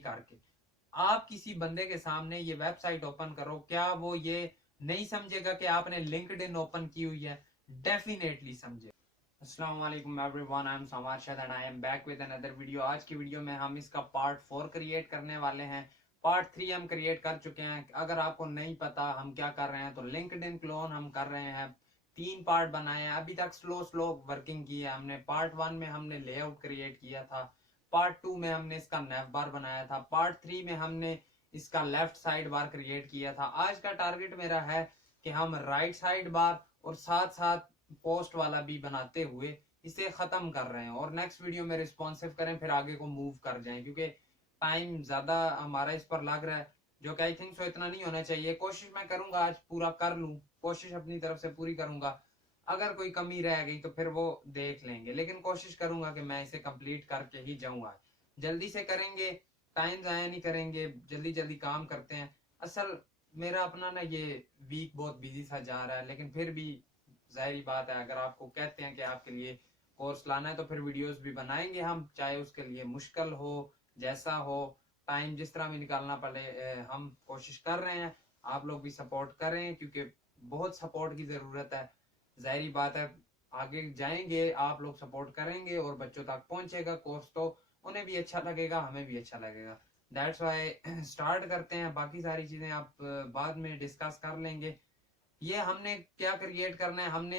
करके आप किसी बंदे के सामने ये वेबसाइट ओपन करो, क्या वो ये नहीं समझेगा कि आपने लिंक्डइन ओपन की हुई है? डेफिनेटली समझे। अस्सलाम वालेकुम एवरीवन, आई एम समार शाद and I am back with another video. आज की वीडियो में हम इसका पार्ट 4 क्रिएट करने वाले हैं। पार्ट 3 हम क्रिएट कर चुके हैं। अगर आपको नहीं पता हम क्या कर रहे हैं तो लिंक्डइन क्लोन हम कर रहे हैं। 3 पार्ट बनाए हैं, अभी तक स्लो वर्किंग की है हमने। पार्ट 1 में हमने लेआउट क्रिएट किया था, पार्ट 2 में हमने इसका नैव बार बनाया था, पार्ट 3 में हमने इसका लेफ्ट साइड बार क्रिएट किया था। आज का टारगेट मेरा है कि हम राइट साइड बार और साथ साथ पोस्ट वाला भी बनाते हुए इसे खत्म कर रहे हैं और नेक्स्ट वीडियो में रिस्पॉन्सिव करें, फिर आगे को मूव कर जाएं, क्योंकि टाइम ज्यादा हमारा इस पर लग रहा है, जो कि आई थिंक सो इतना नहीं होना चाहिए। कोशिश मैं करूंगा आज पूरा कर लूं, कोशिश अपनी तरफ से पूरी करूंगा। अगर कोई कमी रह गई तो फिर वो देख लेंगे, लेकिन कोशिश करूंगा कि मैं इसे कंप्लीट करके ही जाऊंगा। जल्दी से करेंगे, टाइम जाया नहीं करेंगे, जल्दी जल्दी काम करते हैं। असल मेरा अपना ना ये वीक बहुत बिजी सा जा रहा है, लेकिन फिर भी जाहिर बात है अगर आपको कहते हैं कि आपके लिए कोर्स लाना है तो फिर वीडियोस भी बनाएंगे हम, चाहे उसके लिए मुश्किल हो, जैसा हो, टाइम जिस तरह भी निकालना पड़े। हम कोशिश कर रहे हैं, आप लोग भी सपोर्ट करें क्योंकि बहुत सपोर्ट की जरूरत है। जाहिर बात है आगे जाएंगे, आप लोग सपोर्ट करेंगे और बच्चों तक पहुंचेगा कोर्स तो उन्हें भी अच्छा लगेगा, हमें भी अच्छा लगेगा। दैट्स वाई स्टार्ट करते हैं। बाकी सारी चीजें आप बाद में डिस्कस कर लेंगे। ये हमने क्या क्रिएट करना है, हमने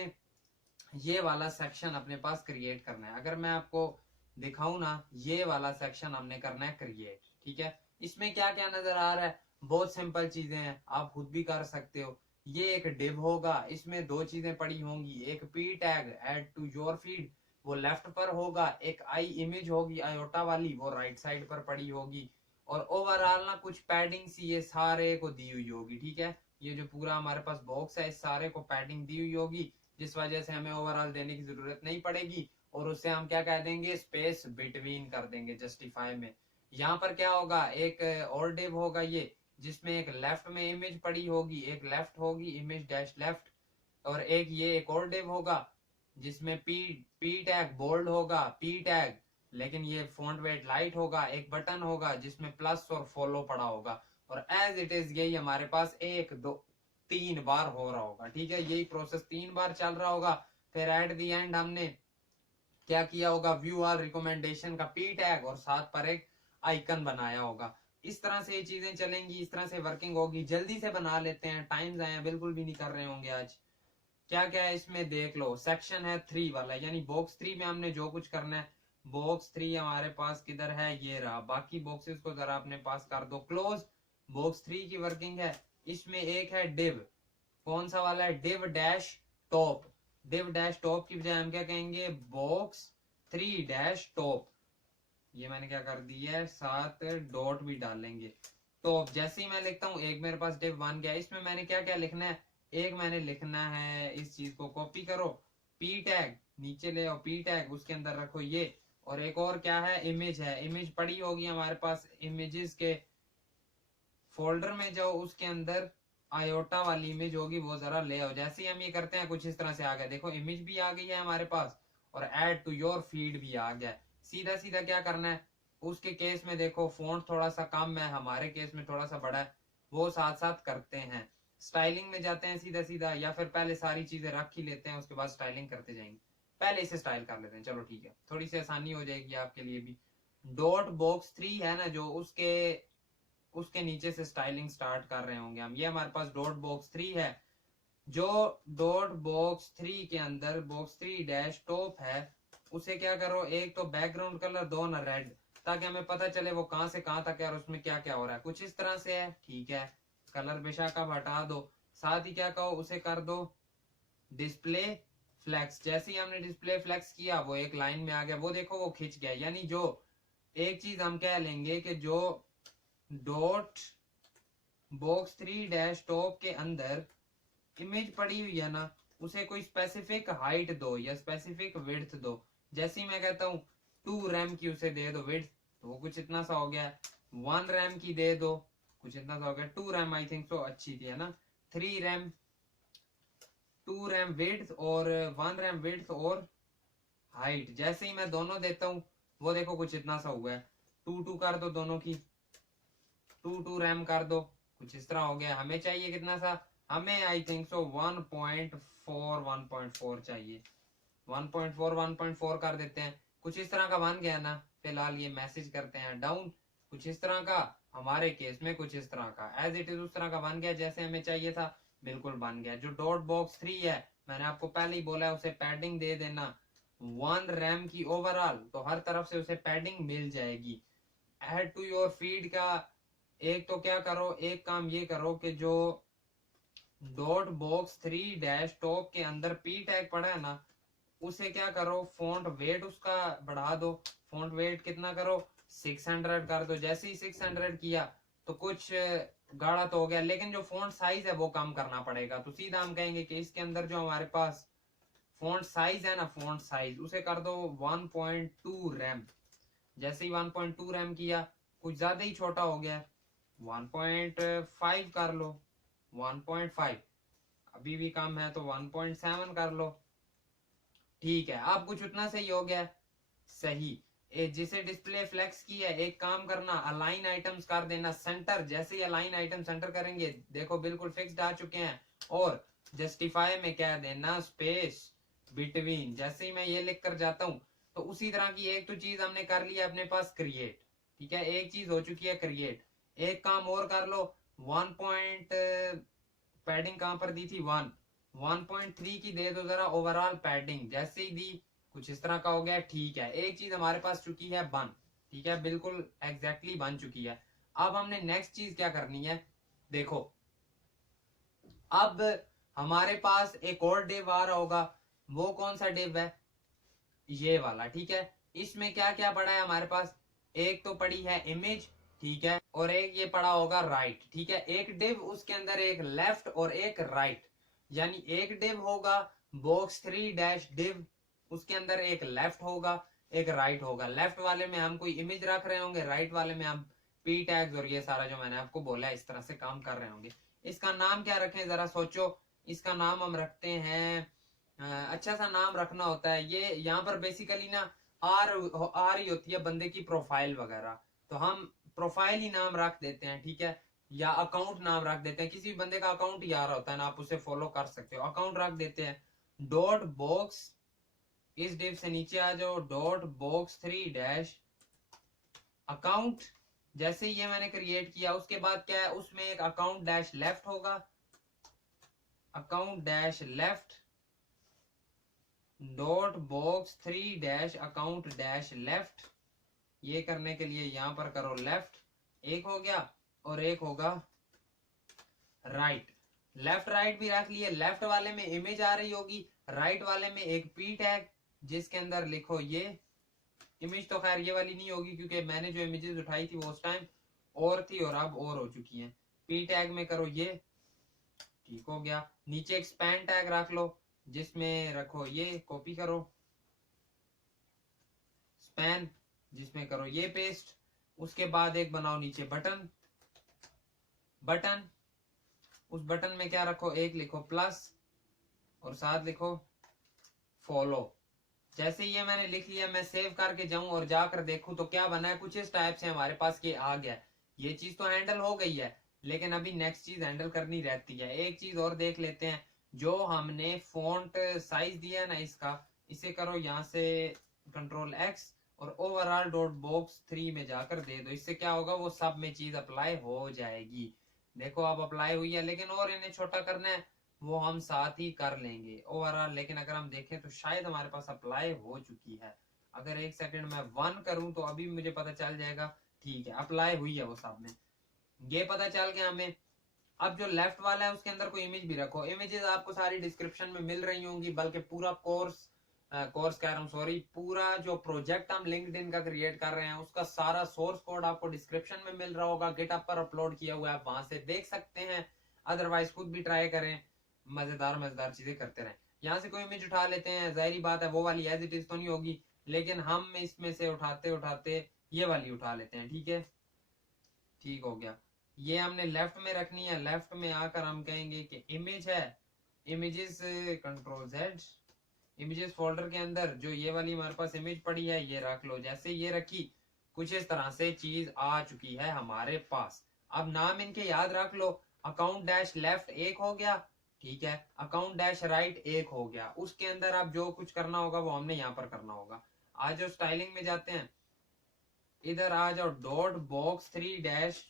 ये वाला सेक्शन अपने पास क्रिएट करना है। अगर मैं आपको दिखाऊं ना, ये वाला सेक्शन हमने करना है क्रिएट, ठीक है। इसमें क्या क्या नजर आ रहा है, बहुत सिंपल चीजें हैं, आप खुद भी कर सकते हो। ये एक डिव होगा, इसमें दो चीजें पड़ी होंगी, एक P tag add to your feed वो लेफ्ट पर होगा, एक आई इमेज होगी आयोटा वाली वो राइट साइड पर पड़ी होगी, और ओवरऑल ना कुछ पैडिंग सी ये सारे को दी हुई होगी, ठीक है। ये जो पूरा हमारे पास बॉक्स है इस सारे को पैडिंग दी हुई होगी, जिस वजह से हमें ओवरऑल देने की जरूरत नहीं पड़ेगी। और उससे हम क्या कह देंगे, स्पेस बिटवीन कर देंगे जस्टिफाई में। यहाँ पर क्या होगा, एक और डिव होगा ये, जिसमें एक लेफ्ट में इमेज पड़ी होगी, एक लेफ्ट होगी इमेज डैश लेफ्ट, और एक ये एक और डिव होगा जिसमें पी टैग बोल्ड होगा, पी टैग लेकिन ये फॉन्ट वेट लाइट होगा, एक बटन होगा जिसमें प्लस और फॉलो पड़ा होगा, और एज इट इज यही हमारे पास 1 2 3 बार हो रहा होगा, ठीक है। यही प्रोसेस 3 बार चल रहा होगा। फिर एट दी एंड हमने क्या किया होगा, व्यू ऑल रिकमेंडेशन का पी टैग और साथ पर एक आइकन बनाया होगा। इस तरह से ये चीजें चलेंगी, इस तरह से वर्किंग होगी। जल्दी से बना लेते हैं, टाइम जाया बिल्कुल भी नहीं कर रहे होंगे आज। क्या क्या है इसमें देख लो। सेक्शन है 3 वाला, यानी बॉक्स 3 में हमने जो कुछ करना है। बॉक्स 3 हमारे पास किधर है, ये रहा। बाकी बॉक्सेस को जरा अपने पास कर दो क्लोज। बॉक्स 3 की वर्किंग है, इसमें एक है डिव। कौन सा वाला है, div dash top. Div dash top की बजाय हम क्या कहेंगे, बॉक्स 3 डैश टॉप। ये मैंने क्या कर दिया है, साथ डॉट भी डालेंगे। टॉप जैसे ही मैं लिखता हूँ, एक मेरे पास डिव 1 गया। इसमें मैंने क्या क्या लिखना है, एक मैंने लिखना है, इस चीज को कॉपी करो, पी टैग नीचे ले आओ, पी टैग उसके अंदर रखो ये। और एक और क्या है, इमेज है। इमेज पड़ी होगी हमारे पास, इमेजेस के फोल्डर में जाओ, उसके अंदर आयोटा वाली इमेज होगी, वो जरा ले आओ। जैसे ही हम ये करते हैं कुछ इस तरह से आ गया, देखो इमेज भी आ गई है हमारे पास और ऐड टू योर फीड भी आ गया। सीधा सीधा क्या करना है, उसके केस में देखो फॉन्ट थोड़ा सा कम है, हमारे केस में थोड़ा सा बड़ा है, वो साथ साथ करते हैं। स्टाइलिंग में जाते हैं सीधा सीधा, या फिर पहले सारी चीजें रख ही लेते हैं उसके बाद स्टाइलिंग करते जाएंगे। पहले इसे स्टाइल कर लेते हैं, चलो ठीक है, थोड़ी सी आसानी हो जाएगी आपके लिए भी। डॉट बॉक्स 3 है ना जो, उसके उसके नीचे से स्टाइलिंग स्टार्ट कर रहे होंगे हम। ये हमारे पास डॉट बॉक्स 3 है। जो डॉट बॉक्स 3 के अंदर बॉक्स 3 डैश टॉप है, उसे क्या करो, एक तो बैकग्राउंड कलर दो ना रेड, ताकि हमें पता चले वो कहां से कहां तक है और उसमें क्या क्या हो रहा है। कुछ इस तरह से है, ठीक है। कलर बेशक आप हटा दो। साथ ही क्या कहो, उसे कर दो डिस्प्ले फ्लेक्स। जैसे ही हमने डिस्प्ले फ्लेक्स किया वो एक लाइन में आ गया, वो देखो वो खिंच गया। यानी जो एक चीज हम कह लेंगे कि जो डॉट बॉक्स 3 डैश टॉप के अंदर इमेज पड़ी हुई है ना, उसे कोई स्पेसिफिक हाइट दो या स्पेसिफिक विड्थ दो। जैसे ही मैं कहता हूँ 2 रैम की उसे दे दो विड्थ, तो वो कुछ इतना सा हो गया। 1 रैम की दे दो, कुछ इतना सा हो गया। 2 रैम आई थिंक सो अच्छी थी, है ना। 3 रैम, 2 रैम विड्थ और 1 रैम विड्थ और हाइट। जैसे ही मैं दोनों देता हूँ वो देखो कुछ इतना सा हुआ है। 2 2 कर दो दोनों की, टू रैम कर दो, कुछ इस तरह हो गया। हमें चाहिए कितना सा, हमें आई थिंक सो 1.4 चाहिए, 1.4 कर देते हैं। कुछ इस तरह का बन गया ना। फिलहाल ये मैसेज करते हैं डाउन, कुछ इस तरह का, हमारे केस में कुछ इस तरह का एज इट इज उस तरह का बन गया जैसे हमें चाहिए था, बिल्कुल बन गया। जो डॉट बॉक्स 3 है, मैंने आपको पहले ही बोला है उसे पैडिंग दे देना 1 रैम की ओवरऑल, तो हर तरफ से उसे पैडिंग मिल जाएगी। ऐड टू योर फीड का एक तो क्या करो, एक काम ये करो कि जो डॉट बॉक्स 3 डैश टॉप के अंदर पी टैग पड़ा है ना, उसे क्या करो, फॉन्ट वेट उसका बढ़ा दो। फॉन्ट वेट कितना करो, 600 कर दो। जैसे ही 600 किया तो कुछ गाढ़ा तो हो गया, लेकिन जो फॉन्ट साइज है वो कम करना पड़ेगा। तो सीधा हम कहेंगे कि इसके अंदर जो हमारे पास फॉन्ट साइज है ना, फॉन्ट साइज उसे कर दो 1.2 रैम। जैसे ही 1.2 रैम किया, कुछ ज्यादा ही छोटा हो गया, 1.5 कर लो, 1.5 अभी भी कम है तो 1.7 कर लो। ठीक है, अब कुछ उतना सही हो गया, सही। जिसे डिस्प्ले फ्लेक्स की है, एक काम करना, अलाइन आइटम्स कर देना सेंटर। जैसे ही अलाइन आइटम सेंटर करेंगे, देखो बिल्कुल फिक्स्ड आ चुके हैं। और जस्टिफाई में क्या देना, स्पेस बिटवीन। जैसे ही मैं ये लिख कर जाता हूं, तो उसी तरह की एक तो चीज हमने कर लिया अपने पास, क्रिएट। ठीक है, एक चीज हो चुकी है क्रिएट। एक काम और कर लो, 1 पॉइंट पैडिंग कहां पर दी थी, 1.3 की दे दो जरा ओवरऑल पैडिंग। जैसे ही दी, कुछ इस तरह का हो गया। ठीक है, एक चीज हमारे पास चुकी है बन। ठीक है, बिल्कुल एग्जैक्टली बन चुकी है। अब हमने नेक्स्ट चीज क्या करनी है, देखो अब हमारे पास एक और डिव आ रहा होगा। वो कौन सा डिव है, ये वाला। ठीक है, इसमें क्या क्या पड़ा है हमारे पास, एक तो पड़ी है इमेज, ठीक है, और एक ये पड़ा होगा राइट। ठीक है, एक डिव, उसके अंदर एक लेफ्ट और एक राइट, यानी एक डिव होगा बॉक्स 3 डैश डिव, उसके अंदर एक लेफ्ट होगा एक राइट होगा। लेफ्ट वाले में हम कोई इमेज रख रहे होंगे, राइट वाले में हम पी टैग्स और ये सारा जो मैंने आपको बोला इस तरह से काम कर रहे होंगे। इसका नाम क्या रखें, जरा सोचो। इसका नाम हम रखते हैं, अच्छा सा नाम रखना होता है। ये यहाँ पर बेसिकली ना आर ही होती है बंदे की प्रोफाइल वगैरह, तो हम प्रोफाइल ही नाम रख देते हैं। ठीक है, या अकाउंट नाम रख देते हैं। किसी भी बंदे का अकाउंट ही आ रहा होता है ना, आप उसे फॉलो कर सकते हो, अकाउंट रख देते हैं। डॉट बॉक्स, इस डिव से नीचे आ जाओ, डॉट बॉक्स 3 डैश अकाउंट। जैसे ये मैंने क्रिएट किया, उसके बाद क्या है, उसमें एक अकाउंट डैश लेफ्ट होगा, account dash left dot box 3 dash account dash left. ये करने के लिए यहां पर करो लेफ्ट, एक हो गया, और एक होगा राइट। लेफ्ट राइट भी रख लिए। लेफ्ट वाले में इमेज आ रही होगी, राइट वाले में एक पी टैग, जिसके अंदर लिखो ये इमेज। तो खैर ये वाली नहीं होगी, क्योंकि मैंने जो इमेजेस उठाई थी वो उस टाइम और थी और अब और हो चुकी हैं। पी टैग में करो ये, ठीक हो गया। नीचे एक स्पैन टैग रख लो, जिसमें रखो ये, कॉपी करो स्पैन, जिसमें करो ये पेस्ट। उसके बाद एक बनाओ नीचे बटन, बटन, उस बटन में क्या रखो, एक लिखो प्लस और साथ लिखो फॉलो। जैसे ये मैंने लिख लिया, मैं सेव करके जाऊं और जाकर देखूं तो क्या बना है, कुछ इस टाइप से हमारे पास ये आ गया। ये चीज तो हैंडल हो गई है, लेकिन अभी नेक्स्ट चीज हैंडल करनी रहती है। एक चीज और देख लेते हैं, जो हमने फॉन्ट साइज दिया है ना इसका, इसे करो यहाँ से कंट्रोल एक्स और ओवरऑल डॉट बॉक्स 3 में जाकर दे दो। इससे क्या होगा, वो सब में चीज अप्लाई हो जाएगी। देखो अब अप्लाई हुई है, लेकिन और इन्हें छोटा करना है वो हम साथ ही कर लेंगे ओवरऑल। लेकिन अगर हम देखें तो शायद हमारे पास अप्लाई हो चुकी है। अगर एक सेकंड में 1 करूं तो अभी मुझे पता चल जाएगा। ठीक है, अप्लाई हुई है वो सब में, ये पता चल गया हमें। अब जो लेफ्ट वाला है उसके अंदर कोई इमेज भी रखो। इमेजेस आपको सारी डिस्क्रिप्शन में मिल रही होंगी, बल्कि पूरा कोर्स कह रहा हूँ, सॉरी, पूरा जो प्रोजेक्ट हम लिंक्डइन का क्रिएट कर रहे हैं उसका सारा सोर्स कोड आपको डिस्क्रिप्शन में मिल रहा होगा। गिटहब पर अपलोड किया हुआ है, आप वहां से देख सकते हैं। अदरवाइज खुद भी ट्राई करें, मजेदार मजेदार चीजें करते रहें। यहाँ से कोई इमेज उठा लेते हैं, जाहिर बात है वो वाली एज इट इज तो नहीं होगी, लेकिन हम इसमें से उठाते उठाते ये वाली उठा लेते हैं। ठीक है, ठीक हो गया। ये हमने लेफ्ट में रखनी है। लेफ्ट में आकर हम कहेंगे कि इमेज है, images, control Z, images folder के अंदर जो ये वाली हमारे पास इमेज पड़ी है ये रख लो। जैसे ये रखी, कुछ इस तरह से चीज आ चुकी है हमारे पास। अब नाम इनके याद रख लो, अकाउंट डैश लेफ्ट एक हो गया, ठीक है, अकाउंट डैश राइट एक हो गया। उसके अंदर आप जो कुछ करना होगा वो हमने यहाँ पर करना होगा। आज जो स्टाइलिंग में जाते हैं, इधर आ जाओ, dot box 3 dash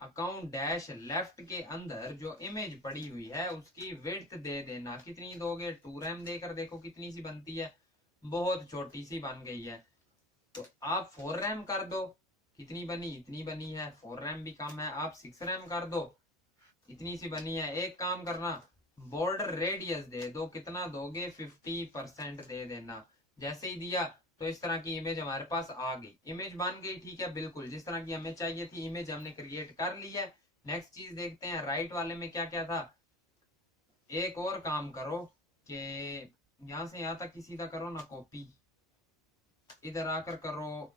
account dash left के अंदर जो इमेज पड़ी हुई है उसकी विड्थ दे देना। कितनी दोगे? 2 रैम देकर देखो कितनी सी बनती है, बहुत छोटी सी बन गई है। तो आप 4 रैम कर दो, कितनी बनी? इतनी बनी है। 4 रैम भी कम है, आप 6 रैम कर दो, इतनी सी बनी है। एक काम करना, बॉर्डर रेडियस दे दो, कितना दोगे? 50% दे देना। जैसे ही दिया तो इस तरह की इमेज हमारे पास आ गई, इमेज बन गई, ठीक है, बिल्कुल जिस तरह की हमें चाहिए थी, इमेज हमने क्रिएट कर ली है। नेक्स्ट चीज देखते हैं, राइट वाले में क्या क्या था। एक और काम करो कि यहां से यहां तक सीधा करो ना कॉपी, इधर आकर करो,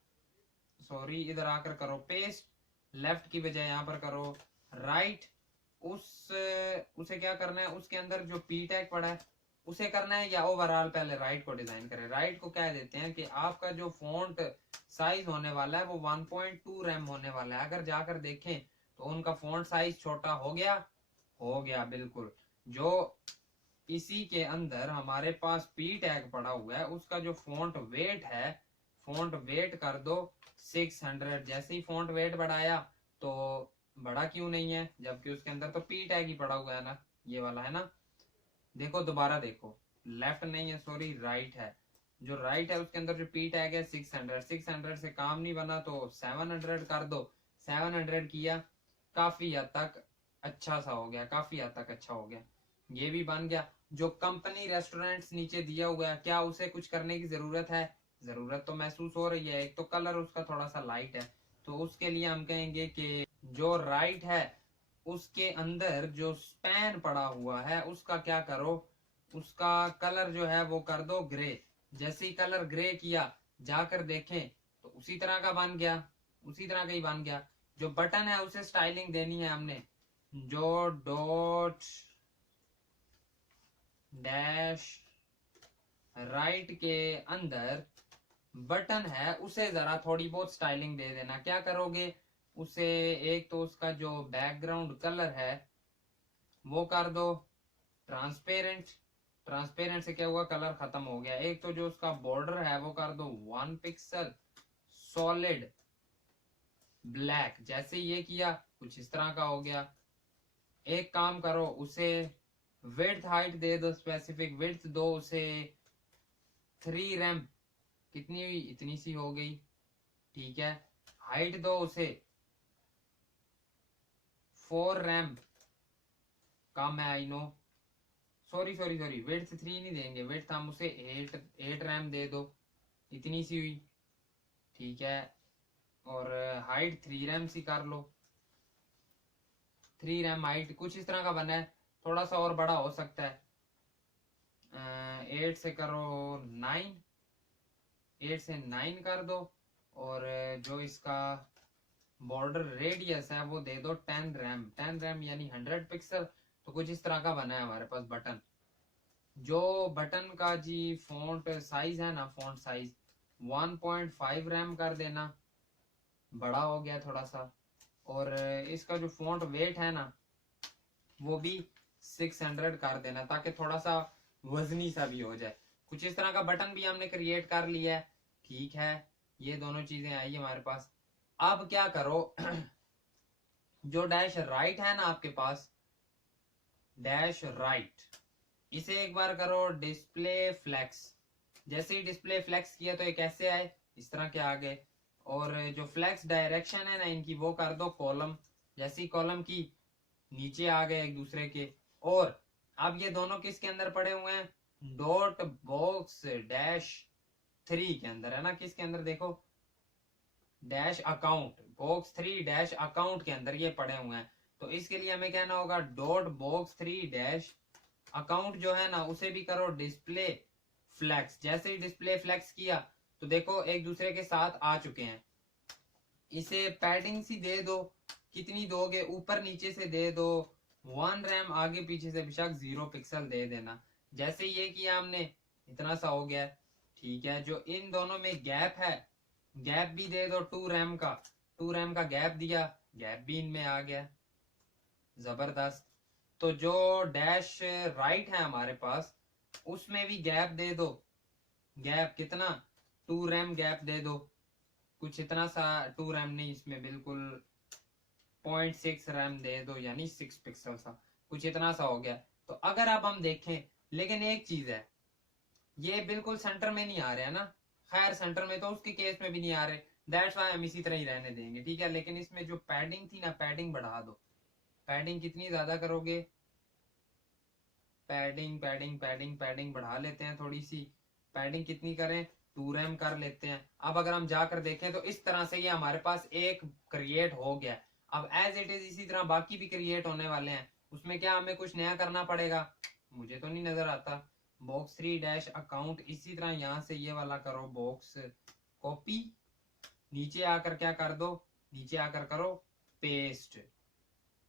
सॉरी इधर आकर करो पेस्ट, लेफ्ट की बजाय यहां पर करो राइट। उसे क्या करना है, उसके अंदर जो पी टैग पड़ा है उसे करना है, या ओवरऑल पहले राइट को डिजाइन करें। राइट को क्या देते हैं कि आपका जो फॉन्ट साइज होने वाला है वो 1.2 रैम होने वाला है। अगर जाकर देखें तो उनका फॉन्ट साइज छोटा हो गया बिल्कुल। जो इसी के अंदर हमारे पास पी टैग पड़ा हुआ है उसका जो फॉन्ट वेट है, फॉन्ट वेट कर दो 600। जैसे ही फॉन्ट वेट बढ़ाया तो बड़ा क्यों नहीं है, जबकि उसके अंदर तो पी टैग ही पड़ा हुआ है ना, ये वाला है ना। देखो दोबारा देखो, लेफ्ट नहीं है, सॉरी राइट है। जो राइट है उसके अंदर जो पी टैग है 600, 600 से काम नहीं बना तो 700 कर दो। 700 किया, काफी हद तक अच्छा सा हो गया, काफी हद तक अच्छा हो गया, ये भी बन गया। जो कंपनी रेस्टोरेंट्स नीचे दिया हुआ है, क्या उसे कुछ करने की जरूरत है? जरूरत तो महसूस हो रही है। एक तो कलर उसका थोड़ा सा लाइट है, तो उसके लिए हम कहेंगे कि जो राइट है उसके अंदर जो स्पैन पड़ा हुआ है उसका क्या करो, उसका कलर जो है वो कर दो ग्रे। जैसे ही कलर ग्रे किया, जाकर देखें तो उसी तरह का बन गया, उसी तरह का ही बन गया। जो बटन है उसे स्टाइलिंग देनी है हमने, जो डॉट डैश राइट के अंदर बटन है उसे जरा थोड़ी बहुत स्टाइलिंग दे देना। क्या करोगे उसे, एक तो उसका जो बैकग्राउंड कलर है वो कर दो ट्रांसपेरेंट। ट्रांसपेरेंट से क्या हुआ, कलर खत्म हो गया। एक तो जो उसका बॉर्डर है वो कर दो 1 पिक्सल सॉलिड ब्लैक। जैसे ये किया कुछ इस तरह का हो गया। एक काम करो, उसे विड्थ हाइट दे दो, स्पेसिफिक विड्थ दो उसे 3 रैम, कितनी हुई? इतनी सी हो गई, ठीक है। हाइट दो उसे 4 रैम, कम है I know, sorry sorry sorry, width 3 नहीं देंगे, विड्थ हम उसे 8 रैम दे दो, इतनी सी हुई, ठीक है। और हाइट 3 रैम सी कर लो, 3 रैम हाइट कुछ इस तरह का बना है, थोड़ा सा और बड़ा हो सकता है। 8 से करो 9, 8 से 9 कर दो। और जो इसका बॉर्डर रेडियस है वो दे दो 10 रैम, 10 रैम यानी 100 पिक्सल। तो कुछ इस तरह का बना है हमारे पास बटन। जो बटन का जी फॉन्ट साइज है ना, फॉन्ट साइज 1.5 रैम कर देना, बड़ा हो गया थोड़ा सा। और इसका जो फॉन्ट वेट है ना वो भी 600 कर देना, ताकि थोड़ा सा वजनी सा भी हो जाए। कुछ इस तरह का बटन भी हमने क्रिएट कर लिया है, ठीक है। ये दोनों चीजें आई हमारे पास। अब क्या करो जो डैश राइट है ना आपके पास, डैश राइट, इसे एक बार करो डिस्प्ले फ्लेक्स। जैसे ही डिस्प्ले फ्लेक्स किया तो ये कैसे आए, इस तरह के आ गए। और जो फ्लेक्स डायरेक्शन है ना इनकी वो कर दो कॉलम। जैसे ही कॉलम की, नीचे आ गए एक दूसरे के। और अब ये दोनों किसके अंदर पड़े हुए हैं, डॉट बॉक्स डैश 3 के अंदर है ना। किसके अंदर देखो, dash account box 3 dash account के अंदर ये पड़े हुए हैं। तो इसके लिए हमें कहना होगा डॉट बॉक्स 3 डैश अकाउंट जो है ना उसे भी करो डिस्प्ले फ्लेक्स। जैसे ही डिस्प्ले फ्लेक्स किया तो देखो एक दूसरे के साथ आ चुके हैं। इसे पैडिंग सी दे दो, कितनी दोगे, ऊपर नीचे से दे दो 1 रैम, आगे पीछे से बेशक 0 पिक्सल दे देना। जैसे ये किया हमने, इतना सा हो गया, ठीक है। जो इन दोनों में गैप है, गैप भी दे दो 2 रैम का, 2 रैम का गैप दिया। गैप भी इनमें आ गया, जबरदस्त। तो जो डैश राइट है हमारे पास, उसमें भी गैप दे दो। गैप कितना, 2 रैम गैप दे दो, कुछ इतना सा, 2 रैम नहीं, इसमें बिल्कुल 0.6 रैम दे दो, यानी 6 पिक्सल सा, कुछ इतना सा हो गया। तो अगर अब हम देखें, लेकिन एक चीज है, ये बिल्कुल सेंटर में नहीं आ रहे हैं ना। खैर सेंटर में तो उसके केस में भी नहीं आ रहे, दैट्स वाई हम इसी तरह ही रहने देंगे, ठीक है। लेकिन इसमें जो पैडिंग थी ना, पैडिंग बढ़ा दो। पैडिंग कितनी ज्यादा करोगे, पैडिंग पैडिंग पैडिंग पैडिंग बढ़ा लेते हैं थोड़ी सी। पैडिंग कितनी करें, 2 रैम कर लेते हैं। अब अगर हम जाकर देखें तो इस तरह से ये हमारे पास एक क्रिएट हो गया। अब एज इट इज इसी तरह बाकी भी क्रिएट होने वाले हैं। उसमें क्या हमें कुछ नया करना पड़ेगा, मुझे तो नहीं नजर आता। बॉक्स 3 डैश अकाउंट, इसी तरह यहाँ से ये वाला करो बॉक्स कॉपी, नीचे आकर क्या कर दो, नीचे आकर करो पेस्ट।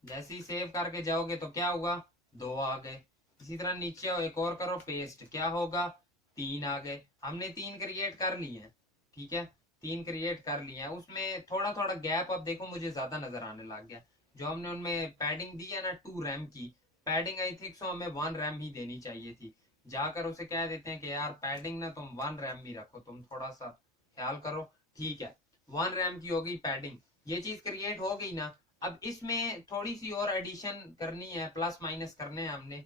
जैसे ही सेव करके जाओगे तो क्या होगा, 2 आ गए। इसी तरह नीचे एक और करो पेस्ट, क्या होगा, 3 आ गए। हमने 3 क्रिएट कर लिए हैं, ठीक है, 3 क्रिएट कर लिए हैं। उसमें थोड़ा थोड़ा गैप अब देखो मुझे ज्यादा नजर आने लग गया। जो हमने उनमें पैडिंग दी है ना 2 रैम की, पैडिंग आई थिंक सो हमें 1 रैम ही देनी चाहिए थी। जाकर उसे कह देते हैं कि यार पैडिंग ना तुम 1 रैम ही रखो, तुम थोड़ा सा ख्याल करो, ठीक है। 1 रैम की हो गई पैडिंग, ये चीज क्रिएट हो गई ना। अब इसमें थोड़ी सी और एडिशन करनी है, प्लस माइनस करने हैं हमने।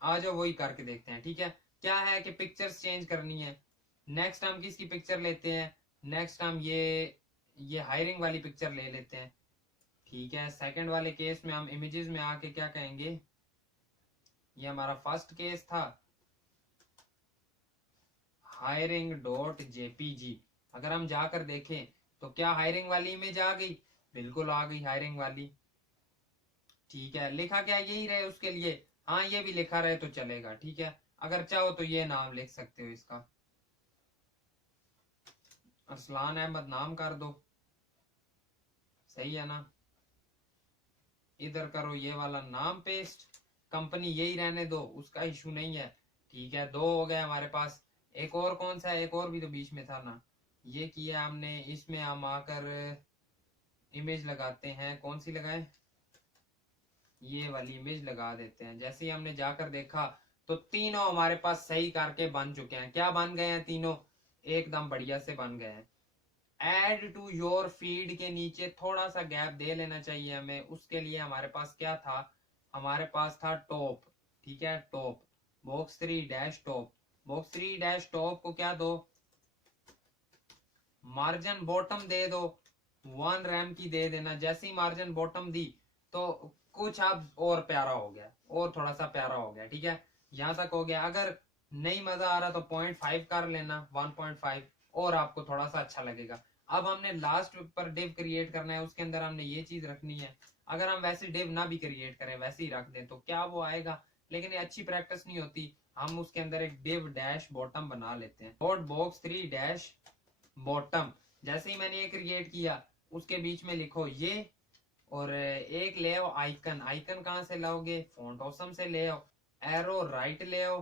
आ जाओ वही करके देखते हैं, ठीक है। क्या है कि पिक्चर्स चेंज करनी है। नेक्स्ट हम किसकी पिक्चर लेते हैं, नेक्स्ट हम ये हायरिंग वाली पिक्चर ले लेते हैं, ठीक है। सेकंड वाले केस में हम इमेजेस में आके क्या कहेंगे, ये हमारा फर्स्ट केस था, हायरिंग डॉट जेपीजी। अगर हम जाकर देखें तो क्या हायरिंग वाली इमेज आ गई, बिल्कुल आ गई हायरिंग वाली, ठीक है। लिखा क्या यही रहे उसके लिए, हाँ ये भी लिखा रहे तो चलेगा, ठीक है। अगर चाहो तो ये नाम लिख सकते हो इसका, असलान अहमद नाम कर दो, सही है ना। इधर करो ये वाला नाम पेस्ट, कंपनी यही रहने दो, उसका इशू नहीं है, ठीक है। 2 हो गए हमारे पास। एक और कौन सा है, एक और भी तो बीच में था ना, ये किया हमने। इसमें हम आकर इमेज लगाते हैं, कौन सी लगाएं, ये वाली इमेज लगा देते हैं। जैसे ही हमने जाकर देखा तो तीनों हमारे पास सही करके बन चुके हैं। क्या बन गए हैं तीनों, एकदम बढ़िया से बन गए हैं। एड टू योर फीड के नीचे थोड़ा सा गैप दे लेना चाहिए हमें। उसके लिए हमारे पास क्या था, हमारे पास था टॉप, ठीक है, top box 3 dash top. Box 3 dash top को क्या दो, मार्जिन बॉटम दे दो, 1 रैम की दे देना। जैसे ही मार्जिन बॉटम दी तो कुछ अब और प्यारा हो गया, और थोड़ा सा प्यारा हो गया, ठीक है। यहां तक हो गया। अगर नहीं मजा आ रहा तो 0.5 कर लेना, 1.5, और आपको थोड़ा सा अच्छा लगेगा। अब हमने लास्ट पर डिव क्रिएट करना है, उसके अंदर हमने ये चीज रखनी है। अगर हम वैसे डिव ना भी क्रिएट करें, वैसे ही रख दें तो क्या वो आएगा, लेकिन ये अच्छी प्रैक्टिस नहीं होती। हम उसके अंदर एक डिव डैश बॉटम बना लेते हैं, डॉट बॉक्स 3 डैश बॉटम। जैसे ही मैंने ये क्रिएट किया, उसके बीच में लिखो ये, और एक ले आओ आइकन। आइकन कहाँ से लाओगे, फॉन्ट ऑसम से ले आओ। एरो राइट ले आओ,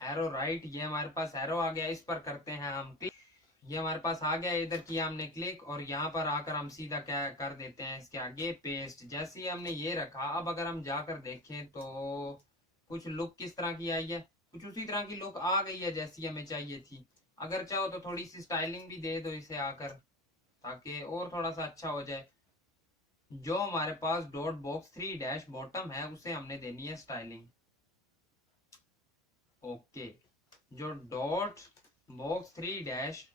एरो राइट, ये हमारे पास एरो आ गया, इस पर करते हैं हम क्लिक। ये हमारे पास आ गया, इधर किया हमने क्लिक, और यहाँ पर आकर हम सीधा क्या कर देते हैं, इसके आगे पेस्ट। जैसे ही हमने ये रखा, अब अगर हम जाकर देखें तो कुछ लुक किस तरह की आई है, कुछ उसी तरह की लुक आ गई है जैसी हमें चाहिए थी। अगर चाहो तो थोड़ी सी स्टाइलिंग भी दे दो इसे आकर, ताकि और थोड़ा सा अच्छा हो जाए। जो हमारे पास डॉट बॉक्स 3 डैश बॉटम है, उसे हमने देनी है स्टाइलिंग, ओके। जो डॉट बॉक्स 3 डैश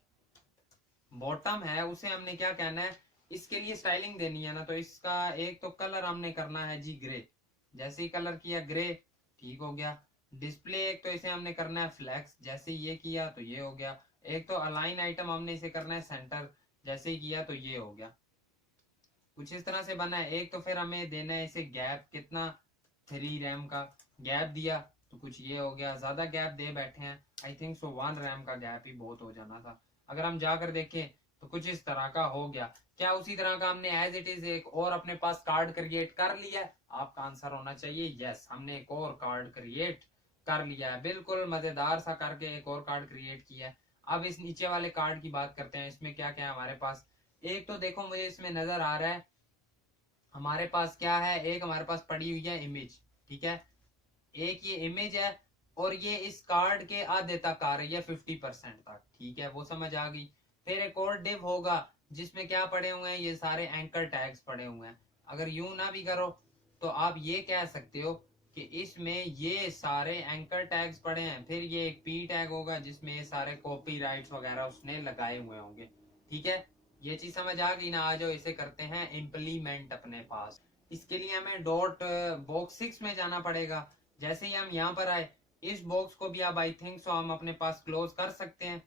बॉटम है, उसे हमने क्या कहना है, इसके लिए स्टाइलिंग देनी है ना। तो इसका एक तो कलर हमने करना है जी ग्रे। जैसे ही कलर किया ग्रे, ठीक हो गया। डिस्प्ले एक तो इसे हमने करना है फ्लैक्स, जैसे ये किया तो ये हो गया। एक तो अलाइन आइटम हमने इसे करना है सेंटर, जैसे ही किया तो ये हो गया। कुछ इस तरह से बना है। एक तो फिर हमें देना है इसे गैप, कितना, 3 रैम का गैप दिया तो कुछ ये हो गया। ज्यादा गैप दे बैठे हैं, आई थिंक सो 1 रैम का गैप ही बहुत हो जाना था। अगर हम जाकर देखें तो कुछ इस तरह का हो गया। क्या उसी तरह का हमने एज इट इज एक और अपने पास कार्ड क्रिएट कर लिया है, आपका आंसर होना चाहिए यस। हमने एक और कार्ड क्रिएट कर लिया है, बिल्कुल मजेदार सा करके एक और कार्ड क्रिएट किया है। अब इस नीचे वाले कार्ड की बात करते हैं, इसमें क्या क्या है हमारे पास। एक तो देखो मुझे इसमें नजर आ रहा है, हमारे पास क्या है, एक हमारे पास पड़ी हुई है इमेज, ठीक है, एक ये इमेज है और ये इस कार्ड के आधे तक आ रही है 50% तक, ठीक है, वो समझ आ गई। फिर एक और डिव होगा जिसमें क्या पड़े हुए हैं, ये सारे एंकर टैग्स पड़े हुए हैं। अगर यूं ना भी करो तो आप ये कह सकते हो कि इसमें ये सारे एंकर टैग्स पड़े हैं, फिर ये एक पी टैग होगा जिसमें ये सारे कॉपीराइट्स वगैरह उसने लगाए हुए होंगे, ठीक है। ये चीज समझ आ गई ना। आ जाओ इसे करते हैं इम्प्लीमेंट अपने पास। इसके लिए हमें डॉट बॉक्स 6 में जाना पड़ेगा। जैसे ही हम यहाँ पर आए, इस बॉक्स को भी अब आई थिंक सो हम अपने पास क्लोज कर सकते हैं।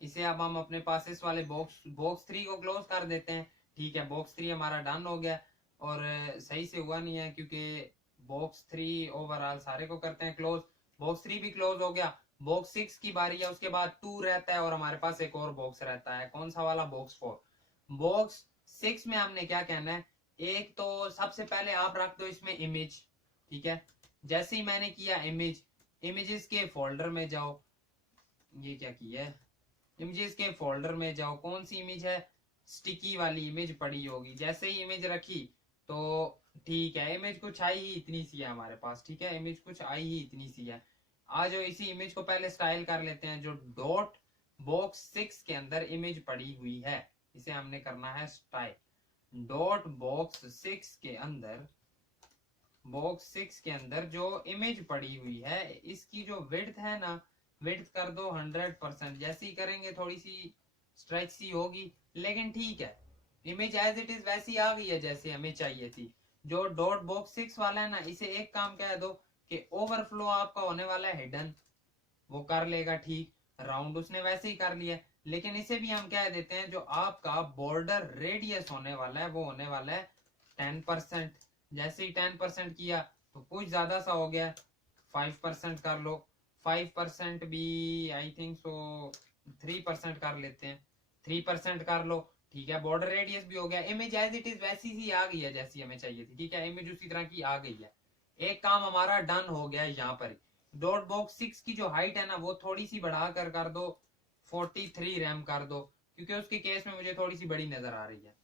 इसे अब हम अपने पास इस वाले बॉक्स 3 को क्लोज कर देते हैं, ठीक है। बॉक्स 3 हमारा डन हो गया और सही से हुआ नहीं है क्योंकि बॉक्स 3 ओवरऑल सारे को करते हैं क्लोज। बॉक्स 3 भी क्लोज हो गया। बॉक्स 6 की बारी है, उसके बाद 2 रहता है और हमारे पास एक और बॉक्स रहता है, कौन सा वाला, बॉक्स 4। बॉक्स 6 में हमने क्या कहना है, एक तो सबसे पहले आप रख दो इसमें इमेज, ठीक है। जैसे ही मैंने किया इमेजेस के फोल्डर में जाओ, ये क्या किया है, इमेजेस के फोल्डर में जाओ, कौन सी इमेज है, स्टिकी वाली इमेज पड़ी होगी। जैसे ही इमेज रखी तो ठीक है, इमेज कुछ आई ही इतनी सी है हमारे पास, ठीक है, इमेज कुछ आई ही इतनी सी है। आ जाओ इसी इमेज को पहले स्टाइल कर लेते हैं, जो डॉट बॉक्स 6 के अंदर इमेज पड़ी हुई है, इसे हमने करना है स्टाइल। डॉट बॉक्स 6 के अंदर, बॉक्स 6 के अंदर जो इमेज पड़ी हुई है, इसकी जो विड्थ है ना, विड्थ कर दो 100%। जैसे ही करेंगे थोड़ी सी स्ट्रेच सी होगी, लेकिन ठीक है, इमेज एज इट इज वैसी आ गई है जैसे हमें चाहिए थी। जो डॉट बॉक्स 6 वाला है ना, इसे एक काम कह दो कि ओवरफ्लो आपका होने वाला है हिडन, वो कर लेगा, ठीक। राउंड उसने वैसे ही कर लिया, लेकिन इसे भी हम कह देते हैं जो आपका बॉर्डर रेडियस होने वाला है वो होने वाला है 10%। जैसे ही 10% किया तो कुछ ज्यादा सा हो गया, 5% कर लो। 5% भी आई थिंक सो 3% कर लेते हैं, 3% कर लो, ठीक है। बॉर्डर रेडियस भी हो गया, इमेज एज इट इज वैसी सी आ गई है जैसी हमें चाहिए थी, ठीक है, इमेज उसी तरह की आ गई है। एक काम हमारा डन हो गया यहाँ पर। डॉट बॉक्स 6 की जो हाइट है ना, वो थोड़ी सी बढ़ा कर दो, 43 रैम कर दो, क्योंकि उसके केस में मुझे थोड़ी सी बड़ी नजर आ रही है।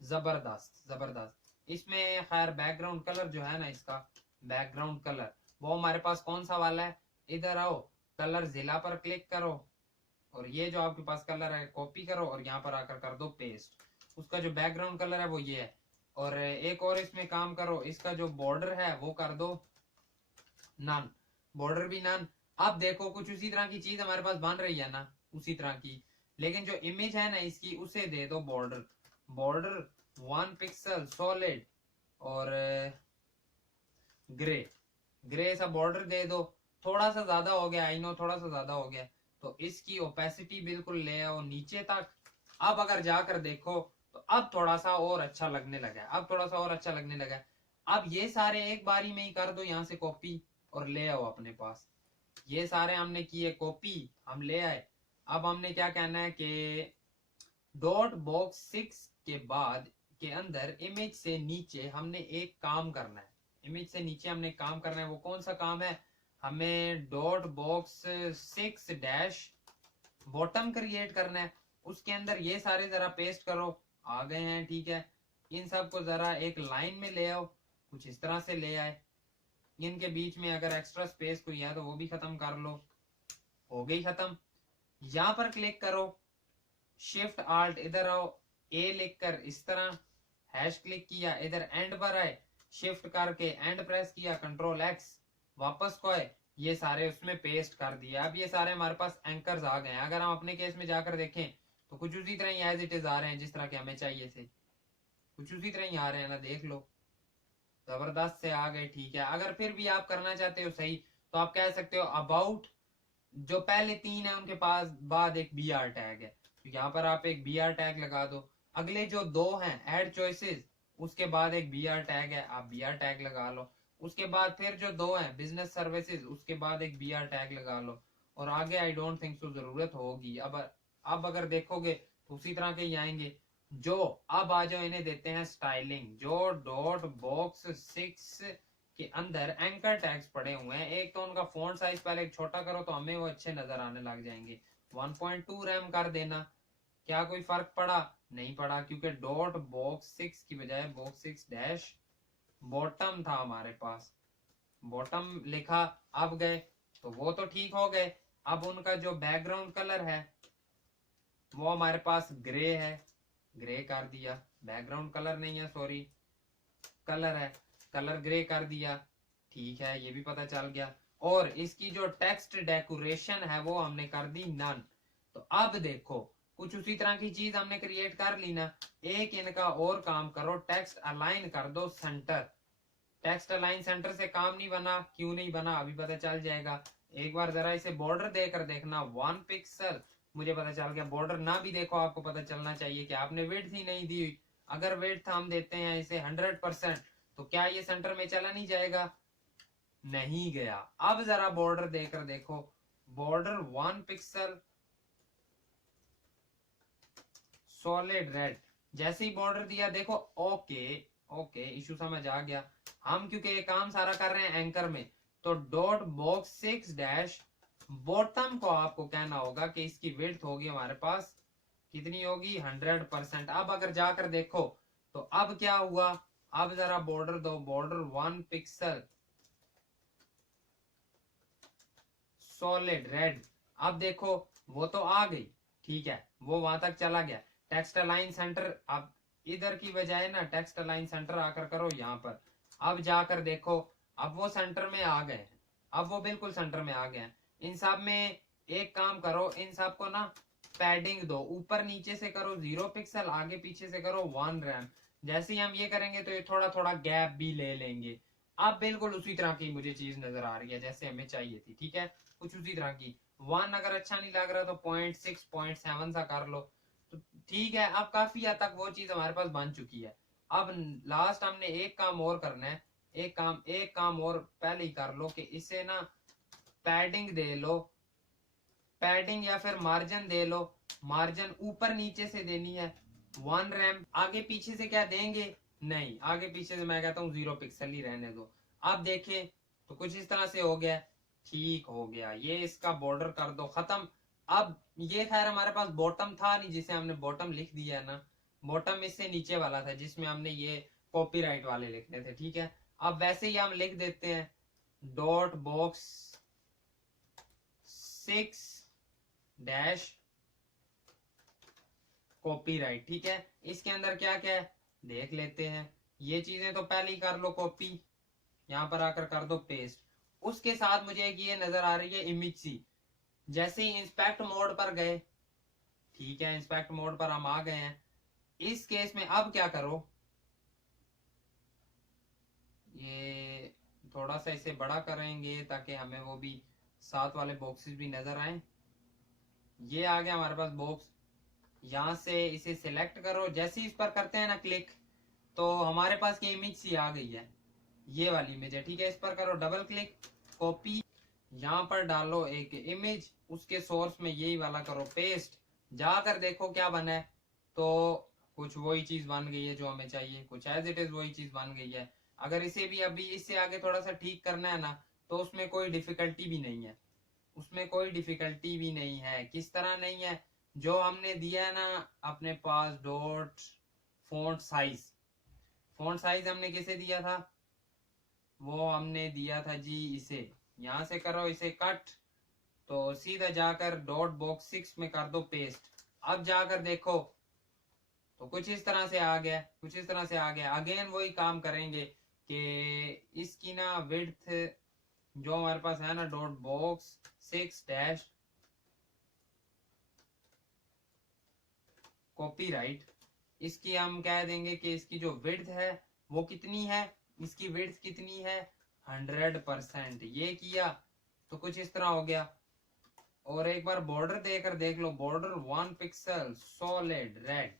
जबरदस्त जबरदस्त। इसमें खैर बैकग्राउंड कलर जो है ना, इसका बैकग्राउंड कलर वो हमारे पास कौन सा वाला है, इधर आओ, कलर जिला पर क्लिक करो और ये जो आपके पास कलर है कॉपी करो और यहाँ पर आकर कर दो पेस्ट। उसका जो बैकग्राउंड कलर है वो ये है। और एक और इसमें काम करो, इसका जो बॉर्डर है वो कर दो नन, बॉर्डर भी नन। अब देखो कुछ उसी तरह की चीज हमारे पास बन रही है ना, उसी तरह की, लेकिन जो इमेज है ना इसकी, उसे दे दो बॉर्डर, बॉर्डर 1 पिक्सल सॉलिड और ग्रे, ग्रे सा बॉर्डर दे दो। थोड़ा सा ज्यादा हो गया, आई नो थोड़ा सा ज्यादा हो गया, तो इसकी ओपेसिटी बिल्कुल ले आओ नीचे तक। अब अगर जाकर देखो तो अब थोड़ा सा और अच्छा लगने लगा है, अब थोड़ा सा और अच्छा लगने लगा है। अब ये सारे एक बारी में ही कर दो यहाँ से कॉपी और ले आओ अपने पास। ये सारे हमने किए कॉपी, हम ले आए। अब हमने क्या कहना है कि डॉट बॉक्स 6 के बाद के अंदर इमेज से नीचे हमने एक काम करना है, इमेज से नीचे हमने काम करना है। वो कौन सा काम है, हमें dot box 6 dash bottom create करना है। उसके अंदर ये सारे जरा पेस्ट करो, आ गए हैं, ठीक है। इन सबको जरा एक लाइन में ले आओ, कुछ इस तरह से ले आए। इनके बीच में अगर एक्स्ट्रा स्पेस कोई है तो वो भी खत्म कर लो, हो गई खत्म। यहां पर क्लिक करो, शिफ्ट आल्ट इधर आओ, ए लिख कर इस तरह हैश क्लिक किया, इधर एंड पर आए, शिफ्ट करके एंड प्रेस किया, कंट्रोल एक्स, वापस को आए, ये सारे उसमें पेस्ट कर दिया। अब ये सारे हमारे पास एंकर्स आ गए हैं। अगर हम अपने केस में जाकर देखें तो कुछ उसी तरह ही एज इट इज आ रहे हैं जिस तरह के हमें चाहिए थे, कुछ उसी तरह ही आ रहे हैं ना, देख लो, जबरदस्त से आ गए, ठीक है। अगर फिर भी आप करना चाहते हो सही, तो आप कह सकते हो अबाउट, जो पहले 3 है उनके पास बाद एक बी आर टैग है, तो यहाँ पर आप एक बी आर टैग लगा दो। अगले जो 2 हैं एड चॉइसेस, उसके बाद एक बी आर टैग है, आप बी आर टैग लगा लो। उसके बाद फिर जो 2 हैं बिजनेस सर्विसेज, उसके बाद एक बी आर टैग लगा लो। और आगे आई डोंट थिंक सो जरूरत होगी। अब अगर देखोगे तो उसी तरह के ही आएंगे। जो अब आ जाओ, इन्हें देते हैं स्टाइलिंग। जो डॉट बॉक्स 6 के अंदर एंकर टैग्स पड़े हुए हैं, एक तो उनका फॉन्ट साइज पहले छोटा करो तो हमें वो अच्छे नजर आने लग जाएंगे। 1.2 रैम कर देना। क्या कोई फर्क पड़ा? नहीं पड़ा, क्योंकि डॉट बॉक्स 6 की बजाय बॉक्स 6 डैश बॉटम था हमारे पास, बॉटम लिखा। अब गए तो वो तो ठीक हो गए। अब उनका जो बैकग्राउंड कलर है वो हमारे पास ग्रे है, ग्रे कर दिया। बैकग्राउंड कलर नहीं है, सॉरी, कलर है, कलर ग्रे कर दिया। ठीक है, ये भी पता चल गया। और इसकी जो टेक्स्ट डेकोरेशन है वो हमने कर दी नन। तो अब देखो कुछ उसी तरह की चीज हमने क्रिएट कर ली ना। एक इनका और काम करो, टेक्स्ट अलाइन कर दो सेंटर। टेक्स्ट अलाइन सेंटर से काम नहीं बना, क्यों नहीं बना अभी पता चल जाएगा। एक बार जरा इसे बॉर्डर देकर देखना, 1 पिक्सल। मुझे पता चल गया। बॉर्डर ना भी देखो, आपको पता चलना चाहिए कि आपने विड्थ ही नहीं दी हुई। अगर विड्थ हम देते हैं इसे 100%, तो क्या ये सेंटर में चला नहीं जाएगा? नहीं गया। अब जरा बॉर्डर देकर देखो, बॉर्डर 1 पिक्सल सॉलिड रेड। जैसे ही बॉर्डर दिया देखो, ओके ओके, इशू समझ आ गया। हम क्योंकि ये काम सारा कर रहे हैं एंकर में, तो डॉट बॉक्स 6 डैश बॉटम को आपको कहना होगा कि इसकी विड्थ होगी हमारे पास कितनी होगी? 100%। अब अगर जाकर देखो तो अब क्या हुआ? अब जरा बॉर्डर दो, बॉर्डर 1 पिक्सल सॉलिड रेड। अब देखो वो तो आ गई, ठीक है, वो वहां तक चला गया। टेक्स्ट अलाइन सेंटर, अब इधर की बजाय ना टेक्स्ट अलाइन सेंटर आकर करो यहाँ पर। अब जाकर देखो, अब वो सेंटर में आ गए हैं, अब वो बिल्कुल सेंटर में आ गए हैं। इन सब में एक काम करो, इन सब को ना पैडिंग दो, ऊपर नीचे से करो 0 पिक्सल, आगे पीछे से करो 1 रैम। जैसे ही हम ये करेंगे तो ये थोड़ा थोड़ा गैप भी ले लेंगे। अब बिल्कुल उसी तरह की मुझे चीज नजर आ रही है जैसे हमें चाहिए थी, ठीक है, कुछ उसी तरह की। 1 अगर अच्छा नहीं लग रहा तो 0.6 0.7 सा कर लो, तो ठीक है। अब काफी हद तक वो चीज हमारे पास बन चुकी है। अब लास्ट हमने एक काम और करना है। एक काम और पहले ही कर लो कि इसे ना पैडिंग दे लो, पैडिंग या फिर मार्जिन दे लो। मार्जिन ऊपर नीचे से देनी है 1 रैम। आगे पीछे से क्या देंगे? नहीं, आगे पीछे से मैं कहता हूँ 0 पिक्सल ही रहने दो। अब देखें तो कुछ इस तरह से हो गया, ठीक हो गया। ये इसका बॉर्डर कर दो खत्म। अब ये खैर हमारे पास बॉटम था नहीं, जिसे हमने बॉटम लिख दिया है ना। बॉटम इससे नीचे वाला था जिसमें हमने ये कॉपीराइट वाले लिखने थे, ठीक है। अब वैसे ही हम लिख देते हैं डॉट बॉक्स 6 डैश कॉपीराइट, ठीक है। इसके अंदर क्या क्या है देख लेते हैं। ये चीजें तो पहले ही कर लो कॉपी, यहाँ पर आकर कर दो पेस्ट। उसके साथ मुझे एक ये नजर आ रही है इमेज सी। जैसे ही इंस्पेक्ट मोड पर गए, ठीक है, इंस्पेक्ट मोड पर हम आ गए हैं। इस केस में अब क्या करो, ये थोड़ा सा इसे बड़ा करेंगे ताकि हमें वो भी साथ वाले बॉक्सेस भी नजर आए। ये आ गया हमारे पास बॉक्स। यहाँ से इसे सिलेक्ट करो, जैसे ही इस पर करते हैं ना क्लिक, तो हमारे पास ये इमेज सी आ गई है, ये वाली इमेज है, ठीक है। इस पर करो डबल क्लिक, कॉपी, यहाँ पर डालो एक इमेज, उसके सोर्स में यही वाला करो पेस्ट। जाकर देखो क्या बना है, तो कुछ वही चीज बन गई है जो हमें चाहिए, कुछ एज इट इज वही चीज बन गई है। अगर इसे भी अभी इससे आगे थोड़ा सा ठीक करना है ना, तो उसमें कोई डिफिकल्टी भी नहीं है, उसमें कोई डिफिकल्टी भी नहीं है। किस तरह नहीं है? जो हमने दिया है ना अपने पास dot font size, font size हमने किसे दिया था? वो हमने दिया था जी इसे। यहां से करो इसे कट, तो सीधा जाकर डॉट बॉक्स 6 में कर दो पेस्ट। अब जाकर देखो तो कुछ इस तरह से आ गया, कुछ इस तरह से आ गया। अगेन वही काम करेंगे कि इसकी ना विड्थ जो हमारे पास है ना डॉट बॉक्स 6 डैश कॉपीराइट, इसकी हम कह देंगे कि इसकी जो विड्थ है वो कितनी है, इसकी विड्थ कितनी है? 100%। ये किया तो कुछ इस तरह हो गया। और एक बार बॉर्डर देकर देख लो, border 1 pixel solid red,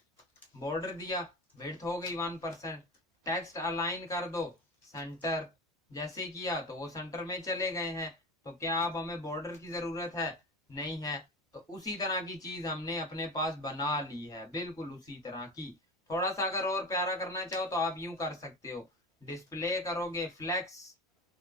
border दिया, विड्थ हो गई 1%। टेक्स्ट अलाइन कर दो सेंटर, जैसे किया तो वो सेंटर में चले गए हैं। तो क्या अब हमें बॉर्डर की जरूरत है? नहीं है। तो उसी तरह की चीज हमने अपने पास बना ली है, बिल्कुल उसी तरह की। थोड़ा सा अगर और प्यारा करना चाहो तो आप यूं कर सकते हो, डिस्प्ले करोगे फ्लेक्स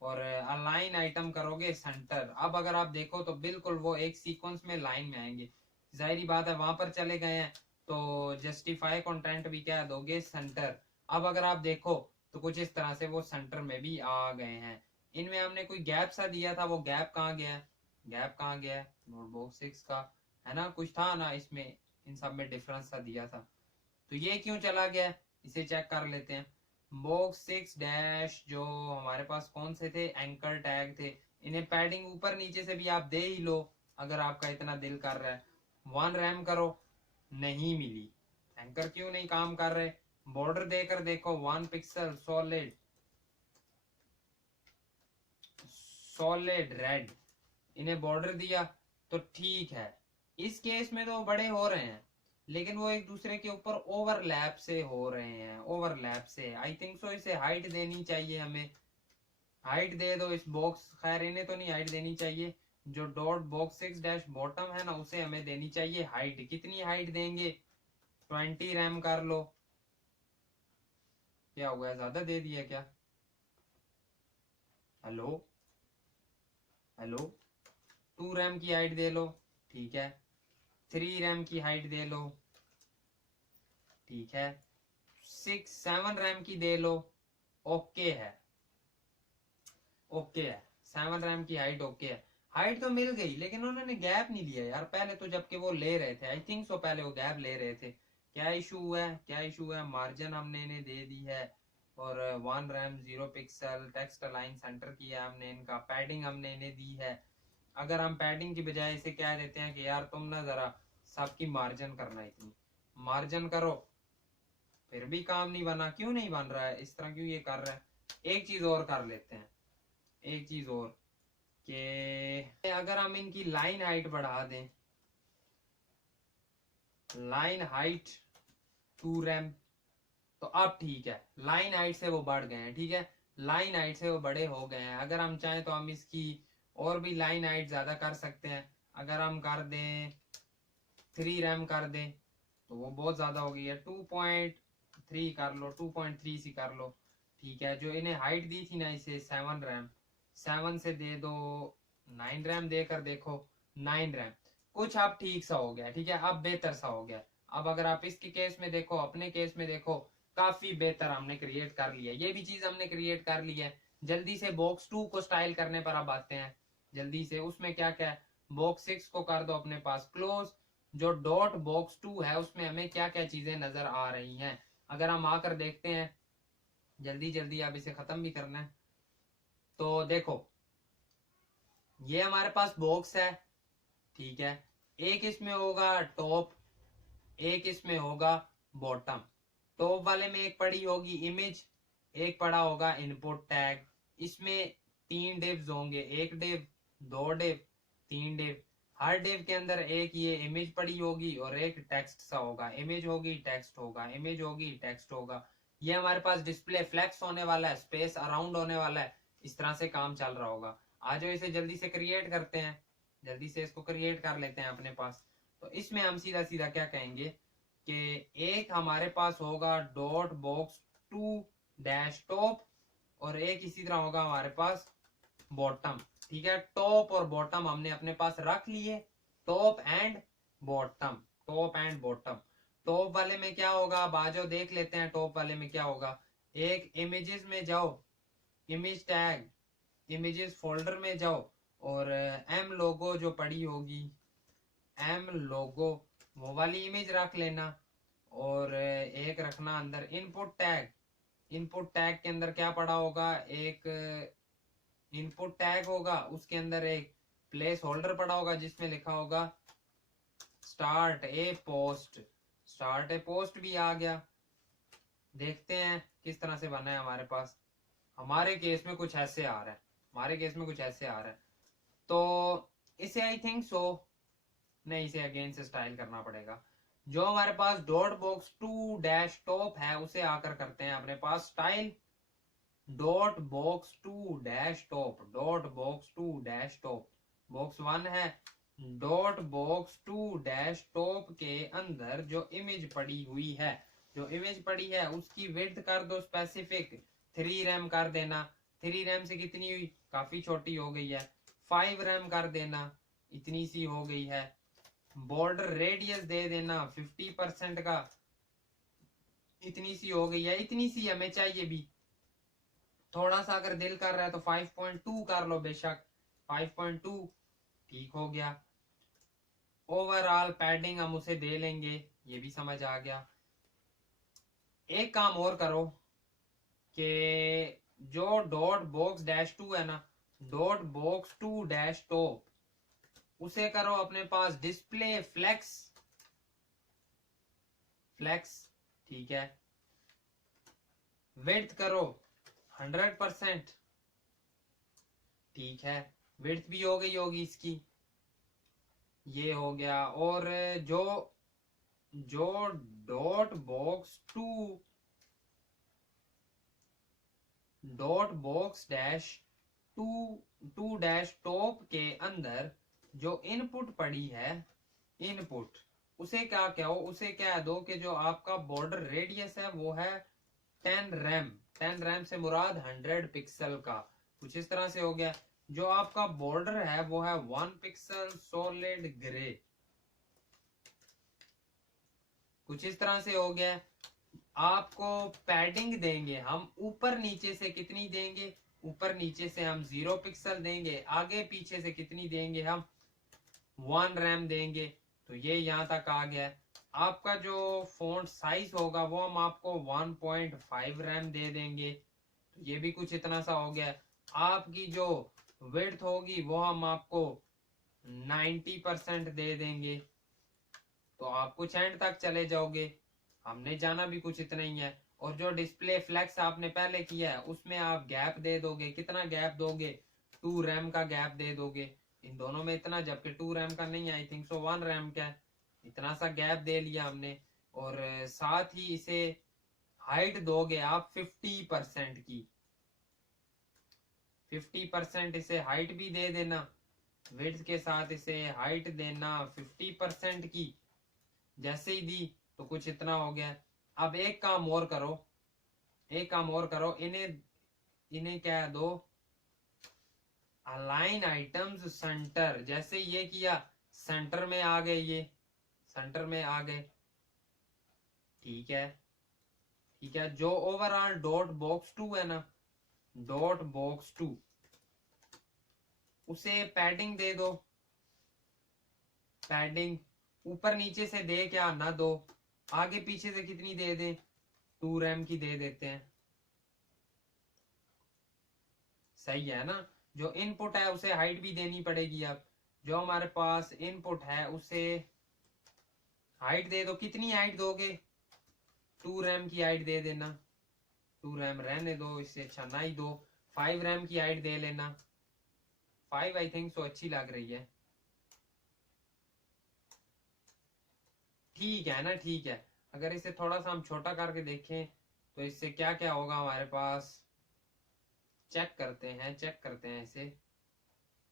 और अलाइन आइटम करोगे सेंटर। अब अगर आप देखो तो बिल्कुल वो एक सीक्वेंस में लाइन में आएंगे। जाहिर बात है वहां पर चले गए हैं, तो जस्टिफाई कंटेंट भी क्या दोगे, सेंटर। अब अगर आप देखो तो कुछ इस तरह से वो सेंटर में भी आ गए हैं। इनमें हमने कोई गैप सा दिया था, वो गैप कहाँ गया, गैप कहाँ गया, नोटबुक 6 का है ना, कुछ था ना इसमें, इन सब में डिफरेंस सा दिया था, तो ये क्यों चला गया, इसे चेक कर लेते हैं। बॉक्स 6 डैश जो हमारे पास कौन से थे, एंकर टैग थे, इन्हें पैडिंग ऊपर नीचे से भी आप दे ही लो अगर आपका इतना दिल कर रहा है। 1 रैम करो, नहीं मिली। एंकर क्यों नहीं काम कर रहे, बॉर्डर देकर देखो, 1 पिक्सल सॉलिड, सॉलिड रेड, इन्हें बॉर्डर दिया तो ठीक है। इस केस में तो बड़े हो रहे हैं, लेकिन वो एक दूसरे के ऊपर ओवरलैप से हो रहे हैं, ओवरलैप से। आई थिंक सो इसे हाइट देनी चाहिए हमें, हाइट दे दो इस बॉक्स, खैर इन्हें तो नहीं हाइट देनी चाहिए, जो डॉट बॉक्स 6 डैश बॉटम है ना उसे हमें देनी चाहिए हाइट। कितनी हाइट देंगे, 20 रैम कर लो। क्या हुआ, ज्यादा दे दिया क्या, हेलो हेलो, 2 रैम की हाइट दे लो, ठीक है। 3 रैम की हाइट दे लो, ठीक है। 7 रैम की दे लो, ओके है, ओके है। 7 रैम की हाइट ओके है, हाइट तो मिल गई, लेकिन उन्होंने गैप नहीं लिया यार पहले तो, जबकि वो ले रहे थे, आई थिंक सो पहले वो गैप ले रहे थे। क्या इशू है, क्या इशू है, मार्जिन हमने इन्हें दे दी है, और 1 RAM 0 pixel text align centre किया हमने इनका, पैडिंग हमने इन्हें दी है। अगर हम पैडिंग की बजाय इसे क्या देते हैं कि यार तुम ना जरा सबकी मार्जिन करना, इतनी मार्जिन करो, फिर भी काम नहीं बना, क्यों नहीं बन रहा है, इस तरह क्यों ये कर रहा है। एक चीज और कर लेते हैं, एक चीज और, कि अगर हम इनकी लाइन हाइट बढ़ा दें, लाइन हाइट 2 रैम, तो अब ठीक है, लाइन हाइट से वो बढ़ गए हैं, ठीक है, लाइन हाइट से वो बड़े हो गए हैं। अगर हम चाहें तो हम इसकी और भी लाइन हाइट ज्यादा कर सकते हैं। अगर हम कर दें 3 रैम कर दें तो वो बहुत ज्यादा हो गई है, 2.3 कर लो, 2.3 सी कर लो, ठीक है। जो इन्हें हाइट दी थी ना इसे 7 रैम, 7 से दे दो 9 रैम देकर देखो, 9 रैम, कुछ अब ठीक सा हो गया, ठीक है, अब बेहतर सा हो गया। अब अगर आप इसके केस में देखो, अपने केस में देखो, काफी बेहतर हमने क्रिएट कर लिया, ये भी चीज हमने क्रिएट कर ली है। जल्दी से बॉक्स 2 को स्टाइल करने पर अब आते हैं, जल्दी से। उसमें क्या क्या है, बॉक्स 6 को कर दो अपने पास क्लोज, जो डॉट बॉक्स 2 है उसमें हमें क्या क्या चीजें नजर आ रही हैं, अगर हम आकर देखते हैं, जल्दी जल्दी अब इसे खत्म भी करना है। तो देखो ये हमारे पास बॉक्स है, ठीक है, एक इसमें होगा टॉप, एक इसमें होगा बॉटम। टॉप वाले में एक पड़ी होगी इमेज, एक पड़ा होगा इनपुट टैग। इसमें 3 डिव्स होंगे, एक डिव, 2 डिव, 3 डिव। हर डिव के अंदर एक ये इमेज पड़ी होगी और एक टेक्स्ट सा होगा, इमेज होगी टेक्स्ट होगा, इमेज होगी टेक्स्ट होगा। ये हमारे पास डिस्प्ले फ्लेक्स होने वाला है, स्पेस अराउंड होने वाला है, इस तरह से काम चल रहा होगा। आ जाओ इसे जल्दी से क्रिएट करते हैं, जल्दी से इसको क्रिएट कर लेते हैं अपने पास। तो इसमें हम सीधा सीधा क्या कहेंगे कि एक हमारे पास होगा डॉट बॉक्स 2 डैश टॉप, और एक इसी तरह होगा हमारे पास बॉटम, ठीक है। टॉप और बॉटम हमने अपने पास रख लिए, top and bottom, top and bottom. Top वाले में क्या होगा, अब आ जाओ देख लेते हैं टॉप वाले में क्या होगा। एक इमेजेस में जाओ, इमेज टैग, इमेजेस फोल्डर में जाओ, और एम लोगो जो पड़ी होगी, एम लोगो, वो वाली इमेज रख लेना। और एक रखना अंदर इनपुट टैग, इनपुट टैग के अंदर क्या पड़ा होगा, एक इनपुट टैग होगा, उसके अंदर एक प्लेस होल्डर पड़ा होगा जिसमें लिखा होगा स्टार्ट ए पोस्ट, स्टार्ट ए पोस्ट भी आ गया। देखते हैं किस तरह से बना है हमारे पास। हमारे केस में कुछ ऐसे आ रहा है, हमारे केस में कुछ ऐसे आ रहा है, तो इसे आई थिंक सो नहीं, इसे अगेन से स्टाइल करना पड़ेगा। जो हमारे पास डॉट बॉक्स 2 डैश टॉप है उसे आकर करते हैं अपने पास style dot box 2 dash top, dot box 2 dash top, box 1 है, डॉट बॉक्स 2 डैश टॉप के अंदर जो इमेज पड़ी हुई है, जो इमेज पड़ी है उसकी विड्थ कर दो स्पेसिफिक, 3 रैम कर देना। 3 रैम से कितनी हुई, काफी छोटी हो गई है। 5 रैम कर देना, इतनी सी हो गई है। बॉर्डर रेडियस दे देना 50% का, इतनी सी हो गई है, इतनी सी हमें चाहिए भी। थोड़ा सा अगर दिल कर रहा है तो 5.2 कर लो बेशक, 5.2 ठीक हो गया। ओवरऑल पैडिंग हम उसे दे लेंगे, ये भी समझ आ गया। एक काम और करो कि जो डॉट बॉक्स डैश टू है ना, dot box to dash top, उसे करो अपने पास डिस्प्ले फ्लेक्स, फ्लेक्स ठीक है। विड्थ करो 100%, ठीक है। विड्थ भी हो गई होगी इसकी, ये हो गया। और जो जो dot box dash to to dash top के अंदर जो इनपुट पड़ी है, इनपुट उसे क्या कहो, उसे क्या दो कि जो आपका बॉर्डर रेडियस है वो है 10 रैम। 10 रैम से मुराद 100 पिक्सल का, कुछ इस तरह से हो गया। जो आपका बॉर्डर है वो है 1 पिक्सल सॉलिड ग्रे, कुछ इस तरह से हो गया। आपको पैडिंग देंगे हम ऊपर नीचे से कितनी देंगे, ऊपर नीचे से हम 0 पिक्सल देंगे, आगे पीछे से कितनी देंगे हम 1 रैम देंगे। तो ये यहां तक आ गया। आपका जो फॉन्ट साइज होगा वो हम आपको 1.5 रैम दे देंगे, तो ये भी कुछ इतना सा हो गया। आपकी जो विड्थ होगी वो हम आपको 90% दे देंगे, तो आप कुछ एंड तक चले जाओगे। हमने जाना भी कुछ इतना ही है। और जो डिस्प्ले फ्लेक्स आपने पहले किया है उसमें आप गैप दे दोगे, कितना गैप दोगे, 2 रैम का गैप दे दोगे इन दोनों में इतना, जबकि 2 रैम का नहीं, आई थिंक सो 1 रैम का है। इतना सा गैप दे लिया हमने। और साथ ही इसे हाइट दोगे आप 50% की, 50% इसे हाइट भी दे देना, विड्थ के साथ इसे हाइट देना 50% की। जैसे ही दी तो कुछ इतना हो गया। अब एक काम और करो, एक काम और करो, इन्हें इन्हें क्या दो, अलाइन आइटम्स सेंटर। जैसे ये किया सेंटर में आ गए, ये सेंटर में आ गए, ठीक है, ठीक है। जो ओवरऑल डॉट बॉक्स टू है ना, डॉट बॉक्स टू, उसे पैडिंग दे दो। पैडिंग ऊपर नीचे से दे क्या ना दो, आगे पीछे से कितनी दे दें, 2 रैम की दे देते हैं, सही है ना। जो इनपुट है उसे हाइट भी देनी पड़ेगी। अब जो हमारे पास इनपुट है उसे हाइट दे दो, कितनी हाइट दोगे, 2 रैम की हाइट दे देना। 2 रैम रहने दो, इससे अच्छा ना ही दो, 5 रैम की हाइट दे लेना। 5 आई थिंक सो अच्छी लग रही है, ठीक है ना, ठीक है। अगर इसे थोड़ा सा हम छोटा करके देखें तो इससे क्या क्या होगा हमारे पास, चेक करते हैं, चेक करते हैं इसे।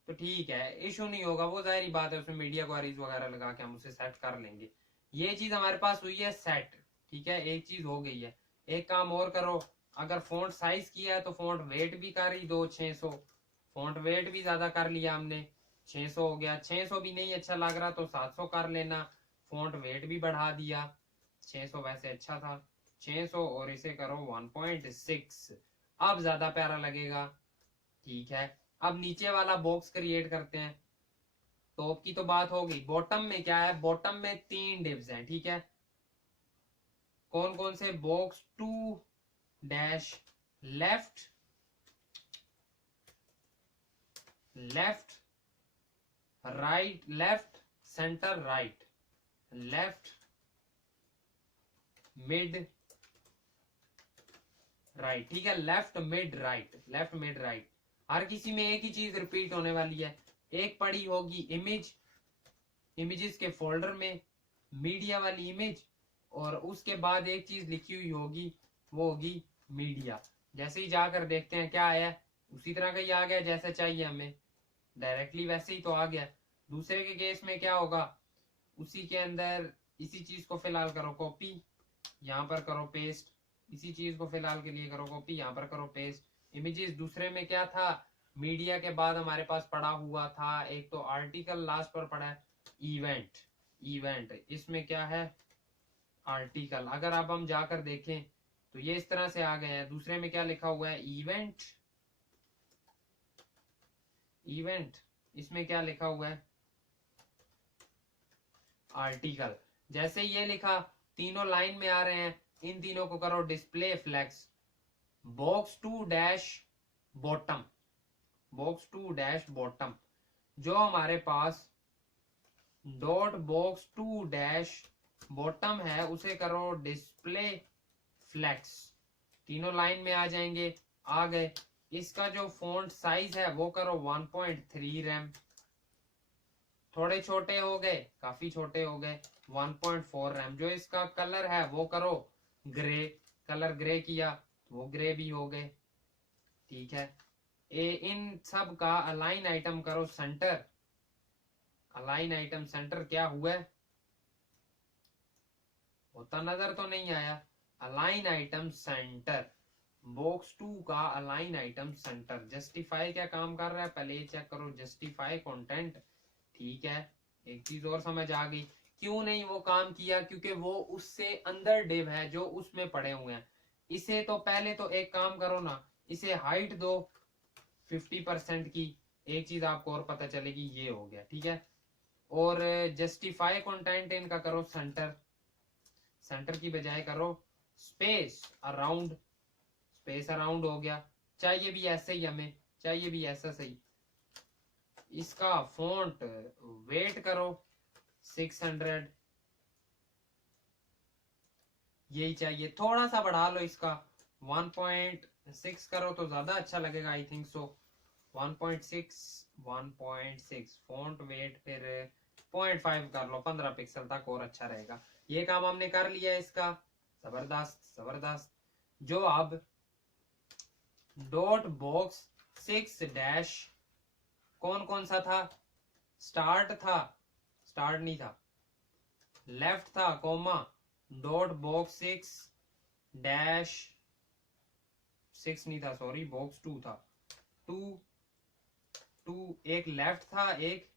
तो ठीक है, इशू नहीं होगा, वो जाहिर बात है, उसमें मीडिया क्वारीज वगैरह लगा के हम उसे सेट कर लेंगे। ये चीज हमारे पास हुई है सेट, ठीक है, एक चीज हो गई है। एक काम और करो, अगर फॉन्ट साइज किया है तो फॉन्ट वेट भी कर ही दो 600। फॉन्ट वेट भी ज्यादा कर लिया हमने, 600 हो गया। 600 भी नहीं अच्छा लग रहा तो 700 कर लेना, फॉन्ट वेट भी बढ़ा दिया। 600 वैसे अच्छा था, 600 और इसे करो 1.6, अब ज्यादा प्यारा लगेगा, ठीक है। अब नीचे वाला बॉक्स क्रिएट करते हैं। टॉप की तो बात हो गई, बॉटम में क्या है, बॉटम में 3 डिव्स हैं, ठीक है। कौन कौन से, box to dash left, left right, left centre right, left mid right, ठीक है, left mid right, left mid right. हर किसी में एक ही चीज रिपीट होने वाली है। एक पड़ी होगी इमेज, इमेजेस के फोल्डर में मीडिया वाली इमेज, और उसके बाद एक चीज लिखी हुई होगी, वो होगी मीडिया। जैसे ही जाकर देखते हैं क्या आया, उसी तरह का ही आ गया जैसा चाहिए हमें, डायरेक्टली वैसे ही तो आ गया। दूसरे के केस में क्या होगा, उसी के अंदर इसी चीज को फिलहाल करो कॉपी, यहाँ पर करो पेस्ट, इसी चीज को फिलहाल के लिए करो कॉपी, यहाँ पर करो पेस्ट। इमेजेस दूसरे में क्या था, मीडिया के बाद हमारे पास पड़ा हुआ था एक तो आर्टिकल, लास्ट पर पड़ा है इवेंट, इवेंट, इसमें क्या है आर्टिकल। अगर अब हम जाकर देखें तो ये इस तरह से आ गए हैं। दूसरे में क्या लिखा हुआ है इवेंट, इवेंट इसमें क्या लिखा हुआ है आर्टिकल। जैसे ये लिखा तीनों लाइन में आ रहे हैं, इन तीनों को करो display flex box to dash bottom, box to dash bottom. जो हमारे पास dot box to dash bottom है उसे करो डिस्प्ले फ्लेक्स। तीनों लाइन में आ जाएंगे, आ गए। इसका जो फॉन्ट साइज है वो करो 1.3 रैम, थोड़े छोटे हो गए, काफी छोटे हो गए। 1.4 रैम। जो इसका कलर है वो करो ग्रे, कलर ग्रे किया वो ग्रे भी हो गए, ठीक है। इन सब का अलाइन आइटम करो सेंटर, अलाइन आइटम सेंटर क्या हुआ है होता नजर तो नहीं आया। अलाइन आइटम सेंटर बॉक्स 2 का अलाइन आइटम सेंटर। जस्टिफाई क्या काम कर रहा है पहले ये चेक करो, जस्टिफाई कंटेंट, ठीक है। एक चीज और समझ आ गई क्यों नहीं वो काम किया, क्योंकि वो उससे अंदर डिव है जो उसमें पड़े हुए हैं। इसे तो पहले तो एक काम करो ना, इसे हाइट दो 50% की, एक चीज आपको और पता चलेगी, ये हो गया, ठीक है। और जस्टिफाई कंटेंट इनका करो सेंटर, सेंटर की बजाय करो स्पेस अराउंड, स्पेस अराउंड हो गया। चाहिए भी ऐसे ही हमें, चाहिए भी ऐसा सही। इसका फॉन्ट वेट करो 600, यही चाहिए। थोड़ा सा बढ़ा लो इसका 1.6 करो तो ज्यादा अच्छा लगेगा, I think so. 1.6, 1.6 font weight, फिर 0.5 कर लो, 15 पिक्सल तक और अच्छा रहेगा। ये काम हमने कर लिया इसका, जबरदस्त जबरदस्त। जो अब डॉट बॉक्स 6 डैश कौन कौन सा था, स्टार्ट था, स्टार्ट नहीं था, लेफ्ट था, कोमा, डॉट बॉक्स 6 डैश 6 नहीं था, सॉरी बॉक्स 2 था, 2 2 एक लेफ्ट था, एक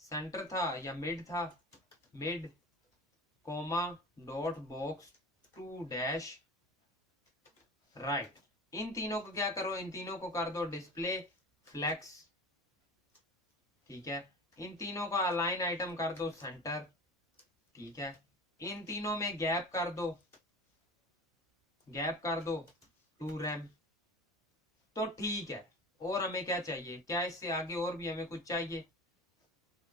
सेंटर था या मिड था, mid, comma, dot box 2 dash right. इन तीनों को क्या करो, इन तीनों को कर दो डिस्प्ले फ्लेक्स, ठीक है। इन तीनों का अलाइन आइटम कर दो सेंटर, ठीक है। इन तीनों में गैप कर दो, गैप कर दो 2 रैम, तो ठीक है। और हमें क्या चाहिए, क्या इससे आगे और भी हमें कुछ चाहिए?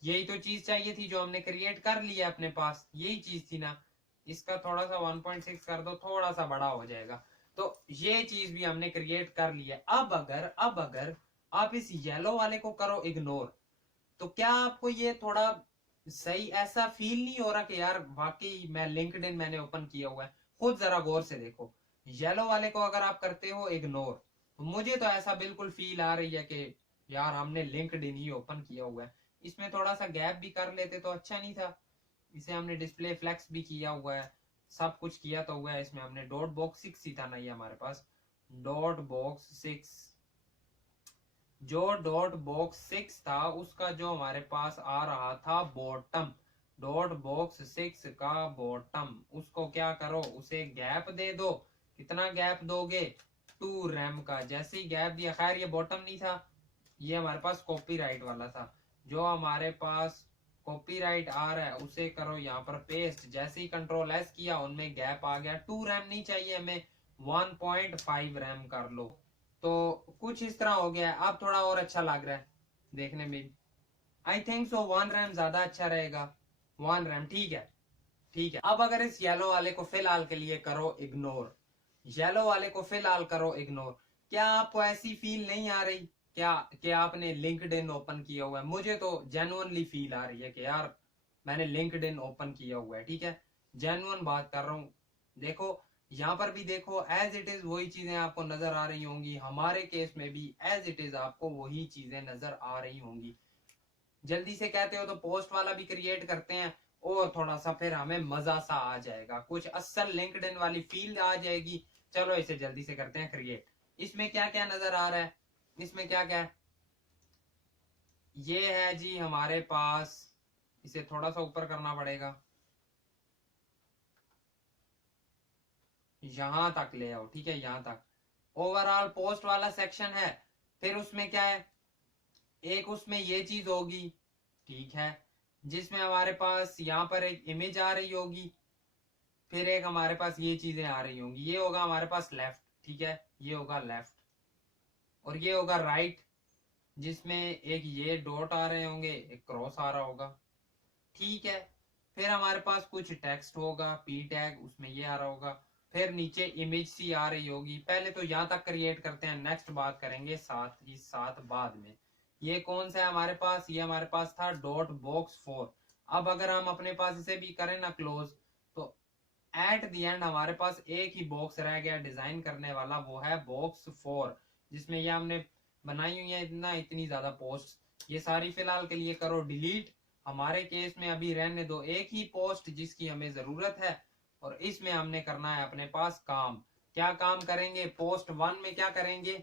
यही तो चीज चाहिए थी जो हमने क्रिएट कर लिया अपने पास, यही चीज थी ना। इसका थोड़ा सा 1.6 कर दो, थोड़ा सा बड़ा हो जाएगा। तो ये चीज भी हमने क्रिएट कर लिया। अब अगर आप इस येलो वाले को करो इग्नोर, तो क्या आपको ये थोड़ा सही ऐसा फील नहीं हो रहा कि यार वाकई मैं लिंक्डइन मैंने ओपन किया हुआ है? खुद जरा गौर से देखो, येलो वाले को अगर आप करते हो इग्नोर, तो मुझे तो ऐसा बिल्कुल फील आ रही है कि यार हमने लिंक्डइन ही ओपन किया हुआ है। इसमें थोड़ा सा गैप भी कर लेते तो अच्छा नहीं था। इसे हमने डिस्प्ले फ्लेक्स भी किया हुआ है, सब कुछ किया तो हुआ है। इसमें हमने डॉट बॉक्स 6 ही था ना, ये हमारे पास डॉट बॉक्स 6, जो डॉट बॉक्स 6 था उसका जो हमारे पास आ रहा था बॉटम, डॉट बॉक्स 6 का बॉटम, उसको क्या करो, उसे गैप दे दो। कितना गैप दोगे, 2 रैम का। जैसे ही गैप दिया, खैर ये बॉटम नहीं था, ये हमारे पास कॉपीराइट वाला था। जो हमारे पास कॉपीराइट आ रहा है उसे करो यहाँ पर पेस्ट। जैसे ही कंट्रोल एस किया उनमें गैप आ गया। 2 रैम नहीं चाहिए हमें, 1.5 रैम कर लो। तो कुछ इस तरह हो गया है, अब थोड़ा और अच्छा लग रहा है देखने में। आई थिंक सो 1 रैम ज्यादा अच्छा रहेगा, 1 रैम ठीक है, ठीक है। अब अगर इस येलो वाले को फिलहाल के लिए करो इग्नोर, येलो वाले को फिलहाल करो इग्नोर, क्या आपको ऐसी फील नहीं आ रही क्या कि आपने लिंक्डइन ओपन किया हुआ है? मुझे तो जेन्युइनली फील आ रही है कि यार मैंने लिंक्डइन ओपन किया हुआ है, ठीक है। जेन्युइन बात कर रहा हूँ। देखो यहाँ पर भी देखो, एज इट इज वही चीजें आपको नजर आ रही होंगी, हमारे केस में भी एज इट इज आपको वही चीजें नजर आ रही होंगी। जल्दी से कहते हो तो पोस्ट वाला भी क्रिएट करते हैं, और थोड़ा सा फिर हमें मजा सा आ जाएगा, कुछ असल लिंक्डइन वाली फील आ जाएगी। चलो इसे जल्दी से करते हैं क्रिएट। इसमें क्या क्या नजर आ रहा है, इसमें क्या क्या है? ये है जी हमारे पास इसे थोड़ा सा ऊपर करना पड़ेगा, यहां तक ले आओ, ठीक है, यहां तक। ओवरऑल पोस्ट वाला सेक्शन है, फिर उसमें क्या है, एक उसमें ये चीज होगी, ठीक है, जिसमें हमारे पास यहाँ पर एक इमेज आ रही होगी, फिर एक हमारे पास ये चीजें आ रही होंगी, ये होगा हमारे पास लेफ्ट, ठीक है, ये होगा लेफ्ट, और ये होगा राइट, जिसमें एक ये डॉट आ रहे होंगे, एक क्रॉस आ रहा होगा, ठीक है। फिर हमारे पास कुछ टेक्स्ट होगा, पी टैग, उसमें ये आ रहा होगा, फिर नीचे इमेज सी आ रही होगी। पहले तो यहाँ तक क्रिएट करते हैं, नेक्स्ट बात करेंगे साथ ही साथ बाद में। ये कौन सा है हमारे पास, ये हमारे पास था डॉट बॉक्स 4। अब अगर हम अपने पास इसे भी करें ना क्लोज, तो एट द एंड हमारे पास एक ही बॉक्स रह गया डिजाइन करने वाला, वो है बॉक्स 4, जिसमें ये हमने बनाई हुई है इतनी ज्यादा पोस्ट। ये सारी फिलहाल के लिए करो डिलीट, हमारे केस में अभी रहने दो एक ही पोस्ट जिसकी हमें जरूरत है, और इसमें हमने करना है अपने पास काम। क्या काम करेंगे, पोस्ट 1 में क्या करेंगे,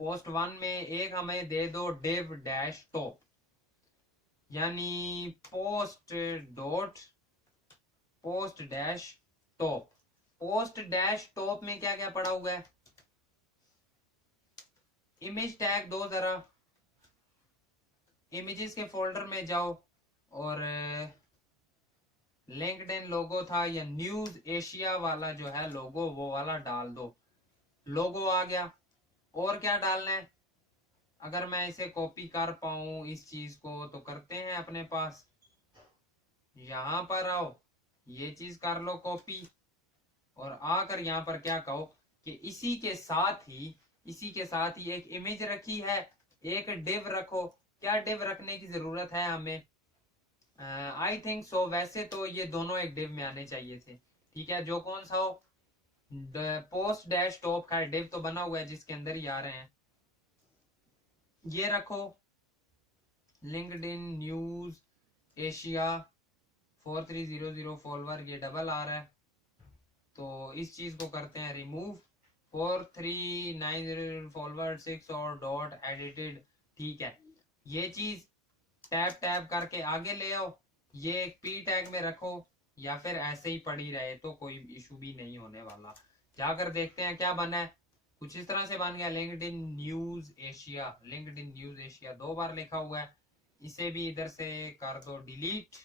पोस्ट 1 में एक हमें दे दो div डैश टॉप, यानी post dot post dash top. Post dash top में क्या क्या पड़ा हुआ है, इमेज टैग दो, जरा इमेजेस के फोल्डर में जाओ और लिंक्डइन लोगो था या न्यूज एशिया वाला जो है लोगो, वो वाला डाल दो, लोगो आ गया। और क्या डालना है, अगर मैं इसे कॉपी कर पाऊं इस चीज को, तो करते हैं अपने पास, यहां पर आओ, ये चीज कर लो कॉपी, और आकर यहाँ पर क्या कहो कि इसी के साथ ही एक इमेज रखी है, एक डिव रखो। क्या डिव रखने की जरूरत है हमें, आई थिंक सो, वैसे तो ये दोनों एक डिव में आने चाहिए थे, ठीक है, जो कौन सा हो, पोस्ट डैश टॉप का डिव तो बना हुआ है जिसके अंदर ही आ रहे हैं, ये रखो लिंक्डइन न्यूज एशिया 4300 फॉलोवर, ये डबल आ रहा है, तो इस चीज को करते हैं रिमूव, 4390 फॉलोवर 6 और डॉट एडिटेड, ठीक है। ये चीज टैब टैब करके आगे ले आओ, ये एक पी टैग में रखो, या फिर ऐसे ही पड़ी रहे तो कोई इशू भी नहीं होने वाला। जाकर देखते हैं क्या बना है, कुछ इस तरह से बन गया LinkedIn news Asia. LinkedIn news Asia 2 बार लिखा हुआ है, इसे भी इधर से कर दो डिलीट।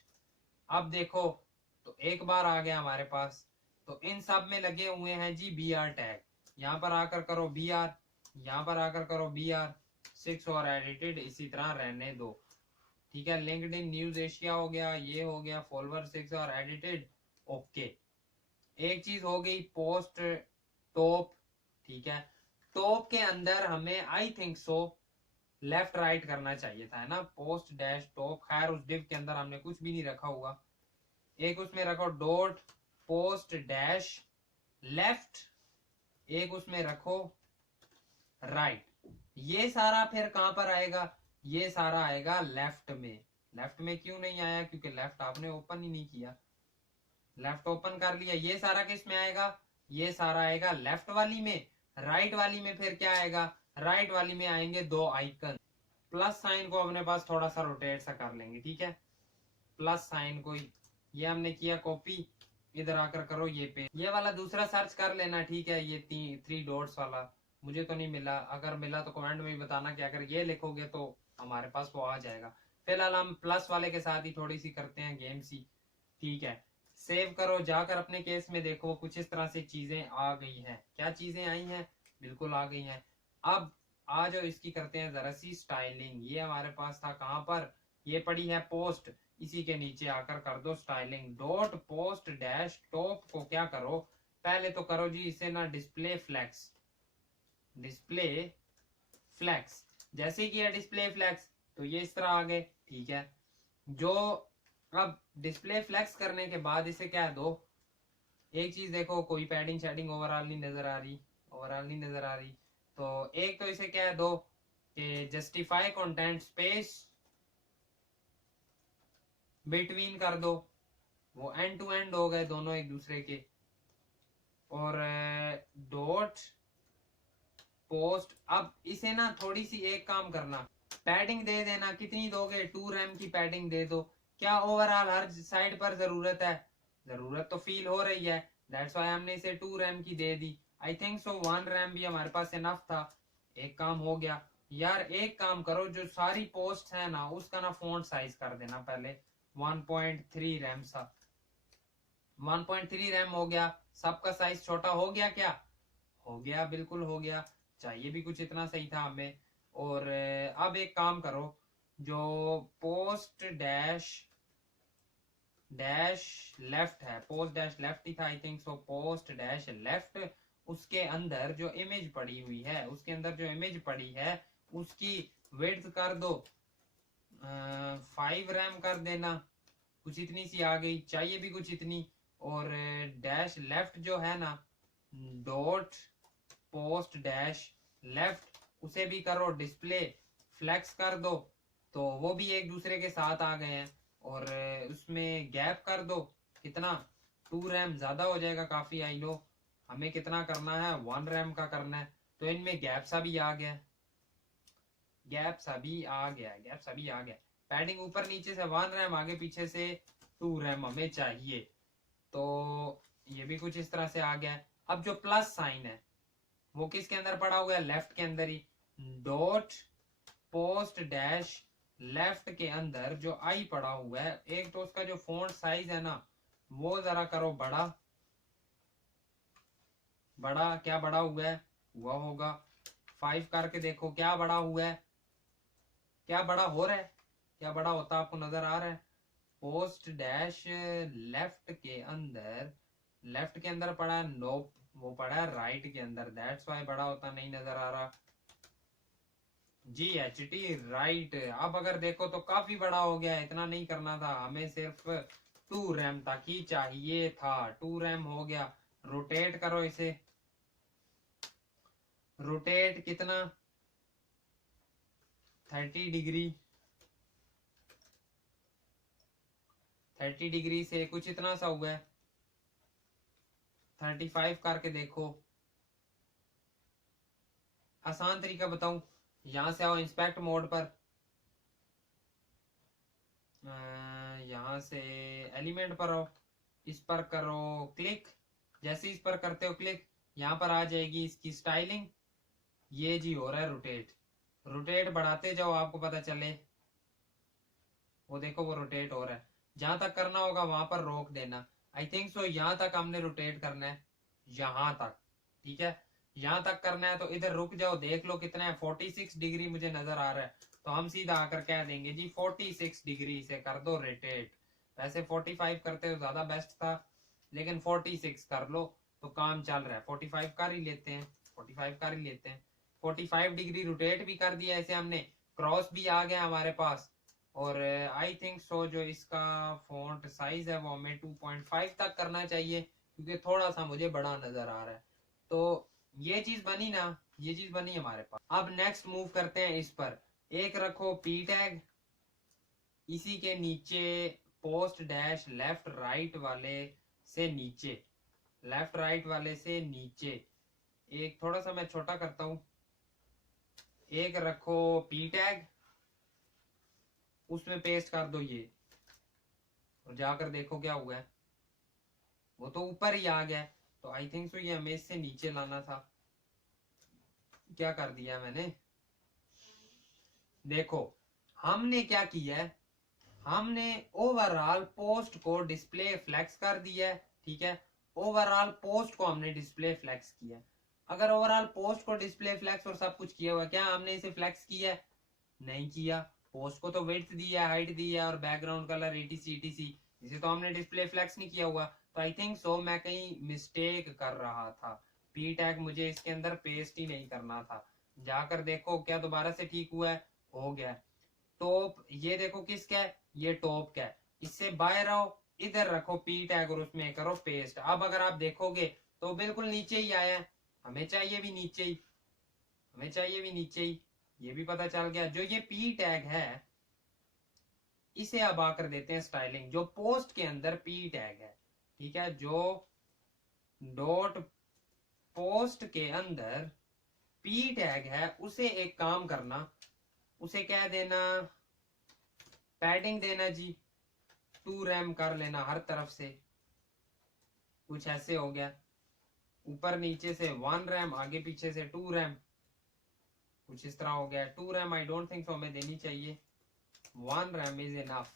अब देखो तो एक बार आ गया हमारे पास, तो इन सब में लगे हुए हैं जी बी आर टैग, यहाँ पर आकर करो बी आर, यहाँ पर आकर करो बी आर 6 और एडिटेड, इसी तरह रहने दो, ठीक है। लिंक्डइन न्यूज एशिया हो गया, ये हो गया फॉलोवर 6 और एडिटेड, ओके। एक चीज हो गई पोस्ट टॉप, ठीक है, टॉप के अंदर हमें I think so left right करना चाहिए था, है ना, पोस्ट डैश टॉप, खैर उस डिव के अंदर हमने कुछ भी नहीं रखा हुआ, एक उसमें रखो डॉट पोस्ट डैश लेफ्ट, एक उसमें रखो राइट। ये सारा फिर कहां पर आएगा, ये सारा आएगा लेफ्ट में। लेफ्ट में क्यों नहीं आया, क्योंकि लेफ्ट आपने ओपन ही नहीं किया, लेफ्ट ओपन कर लिया, ये सारा किस में आएगा, ये सारा आएगा लेफ्ट वाली में। राइट वाली में फिर क्या आएगा, राइट वाली में आएंगे दो आइकन, प्लस साइन को अपने पास थोड़ा सा रोटेट सा कर लेंगे, ठीक है, प्लस साइन को ये हमने किया कॉपी, इधर आकर करो ये पे, ये वाला दूसरा सर्च कर लेना, ठीक है, ये 3 डॉट्स वाला मुझे तो नहीं मिला, अगर मिला तो कमेंट में भी बताना कि अगर ये लिखोगे तो हमारे पास वो आ जाएगा। फिलहाल हम प्लस वाले के साथ ही थोड़ी सी करते हैं गेम सी, ठीक है, सेव करो, जाकर अपने केस में देखो कुछ इस तरह से चीजें आ गई हैं। क्या चीजें आई हैं, बिल्कुल आ गई हैं। अब आ जाओ इसकी करते हैं जरा सी स्टाइलिंग, ये हमारे पास था कहां पर, ये पड़ी है पोस्ट, इसी के नीचे आकर कर दो styling, dot post dash top को क्या करो, पहले तो करो जी इसे ना डिस्प्ले फ्लैक्स, डिस्प्ले फ्लैक्स, जैसे किया डिस्प्ले फ्लैक्स तो ये इस तरह आ गए, ठीक है। जो अब डिस्प्ले फ्लैक्स करने के बाद इसे क्या है दो, एक चीज देखो, कोई पैडिंग शेडिंग ओवरऑल नहीं नजर आ रही, ओवरऑल नहीं नजर आ रही, तो एक तो इसे क्या है दो कि जस्टिफाई कंटेंट स्पेस बिटवीन कर दो, वो एंड टू एंड हो गए दोनों एक दूसरे के, और डॉट पोस्ट। अब इसे ना थोड़ी सी एक काम करना, पैडिंग दे देना, कितनी दोगे, 2 रैम की पैडिंग दे दो। क्या ओवरऑल हर साइड पर जरूरत है? जरूरत तो फील हो रही है, दैट्स व्हाई हमने इसे 2 रैम की दे दी। आई थिंक सो 1 रैम भी हमारे पास इनफ था। एक काम हो गया यार। एक काम करो, जो सारी पोस्ट है ना उसका ना फॉन्ट साइज कर देना पहले 1.3 रैम सा। 1.3 रैम हो गया, सबका साइज छोटा हो गया क्या? हो गया, बिल्कुल हो गया। चाहिए भी कुछ इतना सही था हमें। और अब एक काम करो, जो पोस्ट डैश डैश लेफ्ट है, पोस्ट डैश लेफ्ट ही था I think so, post dash left, उसके अंदर जो इमेज पड़ी हुई है, उसके अंदर जो इमेज पड़ी है उसकी विड्थ कर दो 5 रैम कर देना। कुछ इतनी सी आ गई, चाहिए भी कुछ इतनी। और डैश लेफ्ट जो है ना, डॉट पोस्ट डैश लेफ्ट, उसे भी करो डिस्प्ले फ्लेक्स कर दो, तो वो भी एक दूसरे के साथ आ गए हैं। और उसमें गैप कर दो कितना, 2 रैम ज्यादा हो जाएगा काफी, आई नो। हमें कितना करना है, 1 रैम का करना है, तो इनमें गैप सा भी आ गया, गैप सा भी आ गया, गैप सा भी आ गया। पैडिंग ऊपर नीचे से 1 रैम, आगे पीछे से 2 रैम हमें चाहिए, तो ये भी कुछ इस तरह से आ गया। अब जो प्लस साइन है वो किसके अंदर पड़ा हुआ है, लेफ्ट के अंदर ही। डॉट पोस्ट डैश लेफ्ट के अंदर जो आई पड़ा हुआ है, एक तो उसका जो फॉन्ट साइज है ना वो जरा करो बड़ा, बड़ा क्या बड़ा हुआ है, हुआ होगा 5 करके देखो क्या बड़ा हुआ है, क्या बड़ा हो रहा है, क्या बड़ा होता आपको नजर आ रहा है? पोस्ट डैश लेफ्ट के अंदर, लेफ्ट के अंदर पड़ा है, नोप वो पड़ा है राइट के अंदर, दैट्स वाई बड़ा होता नहीं नजर आ रहा। जी एच टी राइट। अब अगर देखो तो काफी बड़ा हो गया है, इतना नहीं करना था हमें, सिर्फ 2 रैम तक ही चाहिए था। 2 रैम हो गया। रोटेट करो इसे, रोटेट कितना, 30 डिग्री, 30 डिग्री से कुछ इतना सा हुआ है, 35 करके देखो। आसान तरीका बताऊं, यहां से आओ इंस्पेक्ट मोड पर, यहां से एलिमेंट पर आओ, इस पर करो क्लिक। जैसे इस पर करते हो क्लिक, यहाँ पर आ जाएगी इसकी स्टाइलिंग, ये जी हो रहा है रोटेट। रोटेट बढ़ाते जाओ आपको पता चले, वो देखो वो रोटेट हो रहा है। जहां तक करना होगा वहां पर रोक देना। आई थिंक सो यहाँ तक हमने रोटेट करना है, यहाँ तक, ठीक है। यहाँ तक करना है तो इधर रुक जाओ, देख लो कितना है, 46 डिग्री मुझे नजर आ रहा है, तो हम सीधा आकर कह देंगे जी 46 डिग्री से कर दो रोटेट। वैसे 45 करते तो ज्यादा बेस्ट था, लेकिन 46 कर लो तो काम चल रहा है। 45 कर ही लेते हैं, 45 कर ही लेते हैं। 45 डिग्री रोटेट भी कर दिया ऐसे हमने, क्रॉस भी आ गया हमारे पास। और आई थिंक सो जो इसका फॉन्ट साइज है वो हमें 2.5 तक करना चाहिए, क्योंकि थोड़ा सा मुझे बड़ा नजर आ रहा है। तो ये चीज बनी ना, ये चीज बनी हमारे पास। अब नेक्स्ट मूव करते हैं इस पर, एक रखो पी टैग, इसी के नीचे पोस्ट डैश लेफ्ट राइट वाले से नीचे, लेफ्ट राइट वाले से नीचे, एक थोड़ा सा मैं छोटा करता हूं, एक रखो पी टैग, उसमें पेस्ट कर दो ये, और जाकर देखो क्या हुआ है, वो तो ऊपर ही आ गया। तो आई थिंक सो ये हमें इससे नीचे लाना था, क्या कर दिया मैंने, देखो हमने क्या किया है, हमने ओवरऑल पोस्ट को डिस्प्ले फ्लेक्स कर दिया है, ठीक है। ओवरऑल पोस्ट को हमने डिस्प्ले फ्लेक्स किया। अगर ओवरऑल पोस्ट को डिस्प्ले फ्लेक्स और सब कुछ किया हुआ, क्या हमने इसे फ्लेक्स किया? नहीं किया। पोस्ट को तो विड्थ दिया, हाइट दिया और बैकग्राउंड कलर etc etc, इसे तो हमने डिस्प्ले फ्लेक्स नहीं किया हुआ। तो आई थिंक सो मैं कहीं मिस्टेक कर रहा था, पी टैग मुझे इसके अंदर पेस्ट ही नहीं करना था। जाकर देखो क्या दोबारा से ठीक हुआ है, हो गया। टॉप ये देखो किसका है, ये टॉप का है। इससे बाहर आओ, इधर रखो पी टैग और उसमें करो पेस्ट। अब अगर आप देखोगे तो बिल्कुल नीचे ही आया है, हमें चाहिए भी नीचे ही, हमें चाहिए भी नीचे ही, ये भी पता चल गया। जो ये पी टैग है इसे अब आकर देते हैं स्टाइलिंग, जो पोस्ट के अंदर पी टैग है, ठीक है। जो डॉट पोस्ट के अंदर पी टैग है उसे एक काम करना, उसे क्या देना, पैडिंग देना जी, 2 रैम कर लेना हर तरफ से, कुछ ऐसे हो गया। ऊपर नीचे से 1 रैम, आगे पीछे से 2 रैम, कुछ इस तरह हो गया। 2 RAM I don't think so हमें देनी चाहिए, 1 RAM is enough,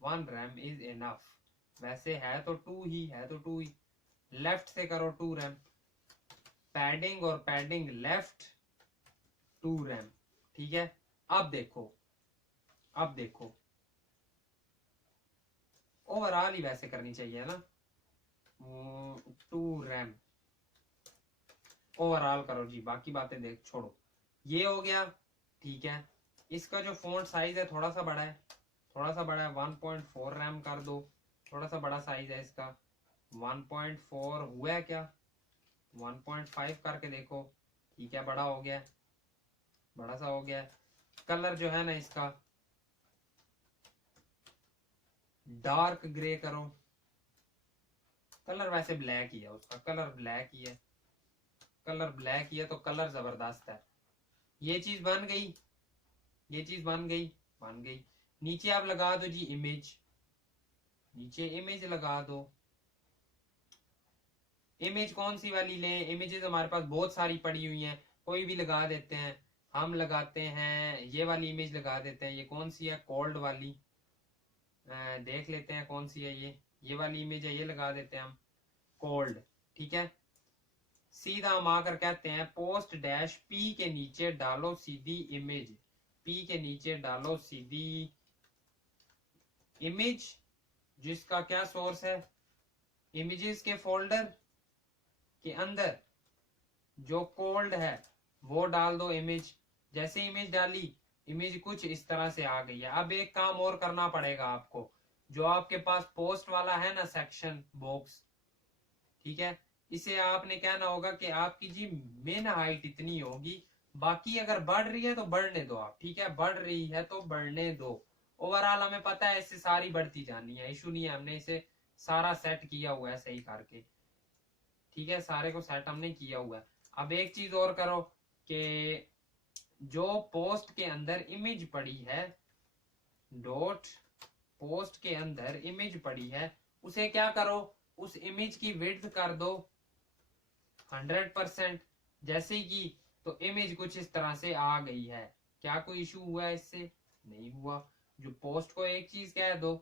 1 RAM is enough. वैसे है तो 2 ही है, तो 2 ही। लेफ्ट से करो 2 रैम, पैडिंग और पैडिंग लेफ्ट 2 रैम, ठीक है। अब देखो, अब देखो ओवरऑल ही वैसे करनी चाहिए ना, 2 रैम ओवरऑल करो जी, बाकी बातें देख छोड़ो। ये हो गया, ठीक है। इसका जो फ़ॉन्ट साइज है थोड़ा सा बड़ा है, थोड़ा सा बड़ा है, 1.4 रैम कर दो, थोड़ा सा बड़ा साइज है इसका। 1.4 हुआ है क्या, 1.5 करके देखो, ठीक है, बड़ा हो गया, बड़ा सा हो गया। कलर जो है ना इसका डार्क ग्रे करो, कलर वैसे ब्लैक ही है, उसका कलर ब्लैक ही है, कलर ब्लैक ही है, तो कलर जबरदस्त है। ये चीज बन गई, ये चीज बन गई, बन गई। नीचे आप लगा दो जी इमेज, नीचे इमेज लगा दो। इमेज कौन सी वाली लें, इमेजेस हमारे पास बहुत सारी पड़ी हुई हैं, कोई भी लगा देते हैं। हम लगाते हैं ये वाली इमेज लगा देते हैं, ये कौन सी है, कोल्ड वाली, देख लेते हैं कौन सी है ये वाली इमेज है, ये लगा देते हैं हम, कोल्ड, ठीक है। सीधा हम आकर कहते हैं पोस्ट डैश पी के नीचे डालो सीधी इमेज, पी के नीचे डालो सीधी इमेज, जिसका क्या सोर्स है, इमेजेस के फोल्डर के अंदर जो कोल्ड है वो डाल दो इमेज। जैसे इमेज डाली, इमेज कुछ इस तरह से आ गई है। अब एक काम और करना पड़ेगा आपको, जो आपके पास पोस्ट वाला है ना सेक्शन बॉक्स, ठीक है, इसे आपने कहना होगा कि आपकी जी मेन हाइट इतनी होगी, बाकी अगर बढ़ रही है तो बढ़ने दो आप, ठीक है, बढ़ रही है तो बढ़ने दो। ओवरऑल हमें पता है इससे सारी बढ़ती जानी है, इशू नहीं है, हमने इसे सारा सेट किया हुआ है सही करके, ठीक है, सारे को सेट हमने किया हुआ है। अब एक चीज और करो कि जो पोस्ट के अंदर इमेज पड़ी है, डॉट पोस्ट के अंदर इमेज पड़ी है, उसे क्या करो, उस इमेज की विड्थ कर दो 100%। जैसे कि तो इमेज कुछ इस तरह से आ गई है। क्या कोई इशू हुआ है इससे, नहीं हुआ। जो पोस्ट को एक चीज कह दो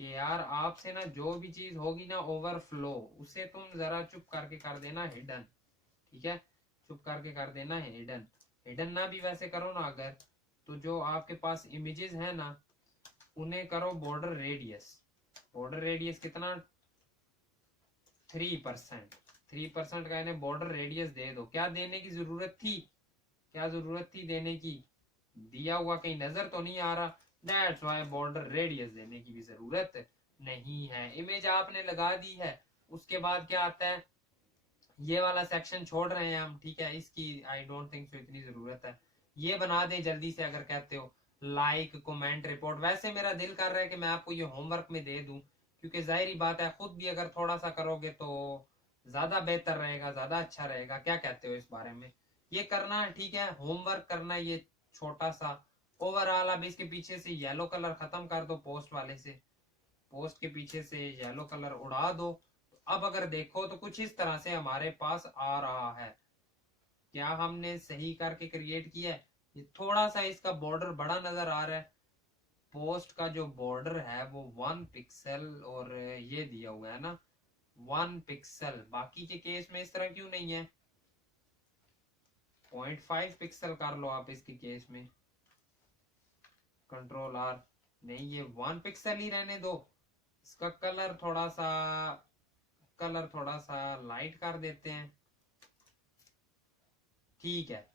कि यार आपसे ना जो भी चीज होगी ना ओवरफ्लो, उसे तुम जरा चुप करके कर देना हिडन, ठीक है, चुप करके कर देना हिडन। हिडन ना भी वैसे करो ना अगर, तो जो आपके पास इमेजेस है ना उन्हें करो बॉर्डर रेडियस, बॉर्डर रेडियस कितना, 3%, 3% का इन्हें बॉर्डर रेडियस दे दो। क्या देने की जरूरत थी, क्या जरूरत थी देने की, दिया हुआ कहीं नजर तो नहीं आ रहा, दैट्स व्हाई बॉर्डर रेडियस देने की भी जरूरत नहीं है। इमेज आपने लगा दी है, उसके बाद क्या आता है, ये वाला सेक्शन छोड़ रहे हैं हम, ठीक है, इसकी आई डोंट थिंक सो इतनी जरूरत है। ये बना दें जल्दी से अगर कहते हो, लाइक कमेंट रिपोर्ट। वैसे मेरा दिल कर रहा है कि मैं आपको ये होमवर्क में दे दूं, क्योंकि जाहिर बात है खुद भी अगर थोड़ा सा करोगे तो ज्यादा बेहतर रहेगा, ज्यादा अच्छा रहेगा। क्या कहते हो इस बारे में, ये करना है, ठीक है, होमवर्क करना है ये छोटा सा। ओवरऑल अब इसके पीछे से येलो कलर खत्म कर दो, पोस्ट वाले से, पोस्ट के पीछे से येलो कलर उड़ा दो। अब अगर देखो तो कुछ इस तरह से हमारे पास आ रहा है। क्या हमने सही करके क्रिएट किया है, ये थोड़ा सा इसका बॉर्डर बड़ा नजर आ रहा है। पोस्ट का जो बॉर्डर है वो 1 पिक्सल और ये दिया हुआ है ना 1 पिक्सल, बाकी के केस में इस तरह क्यों नहीं है, 0.5 पिक्सल कर लो आप इसके केस में, कंट्रोल आर, नहीं ये 1 पिक्सल ही रहने दो। इसका कलर थोड़ा सा, कलर थोड़ा सा लाइट कर देते हैं, ठीक है,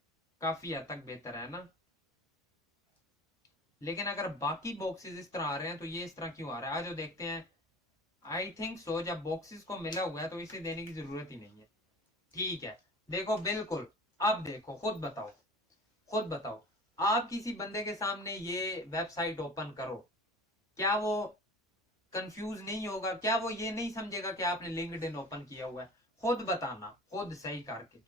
काफी हद तक बेहतर है ना। लेकिन अगर बाकी बॉक्सेस इस तरह आ रहे हैं तो ये इस तरह क्यों आ रहा है, आज जो देखते हैं। आई थिंक सो जब बॉक्सेस को मिला हुआ है तो इसे देने की जरूरत ही नहीं है, ठीक है। देखो बिल्कुल, अब देखो खुद बताओ, खुद बताओ, आप किसी बंदे के सामने ये वेबसाइट ओपन करो, क्या वो कंफ्यूज नहीं होगा, क्या वो ये नहीं समझेगा कि आपने लिंक्डइन ओपन किया हुआ है। खुद बताना, खुद सही करके।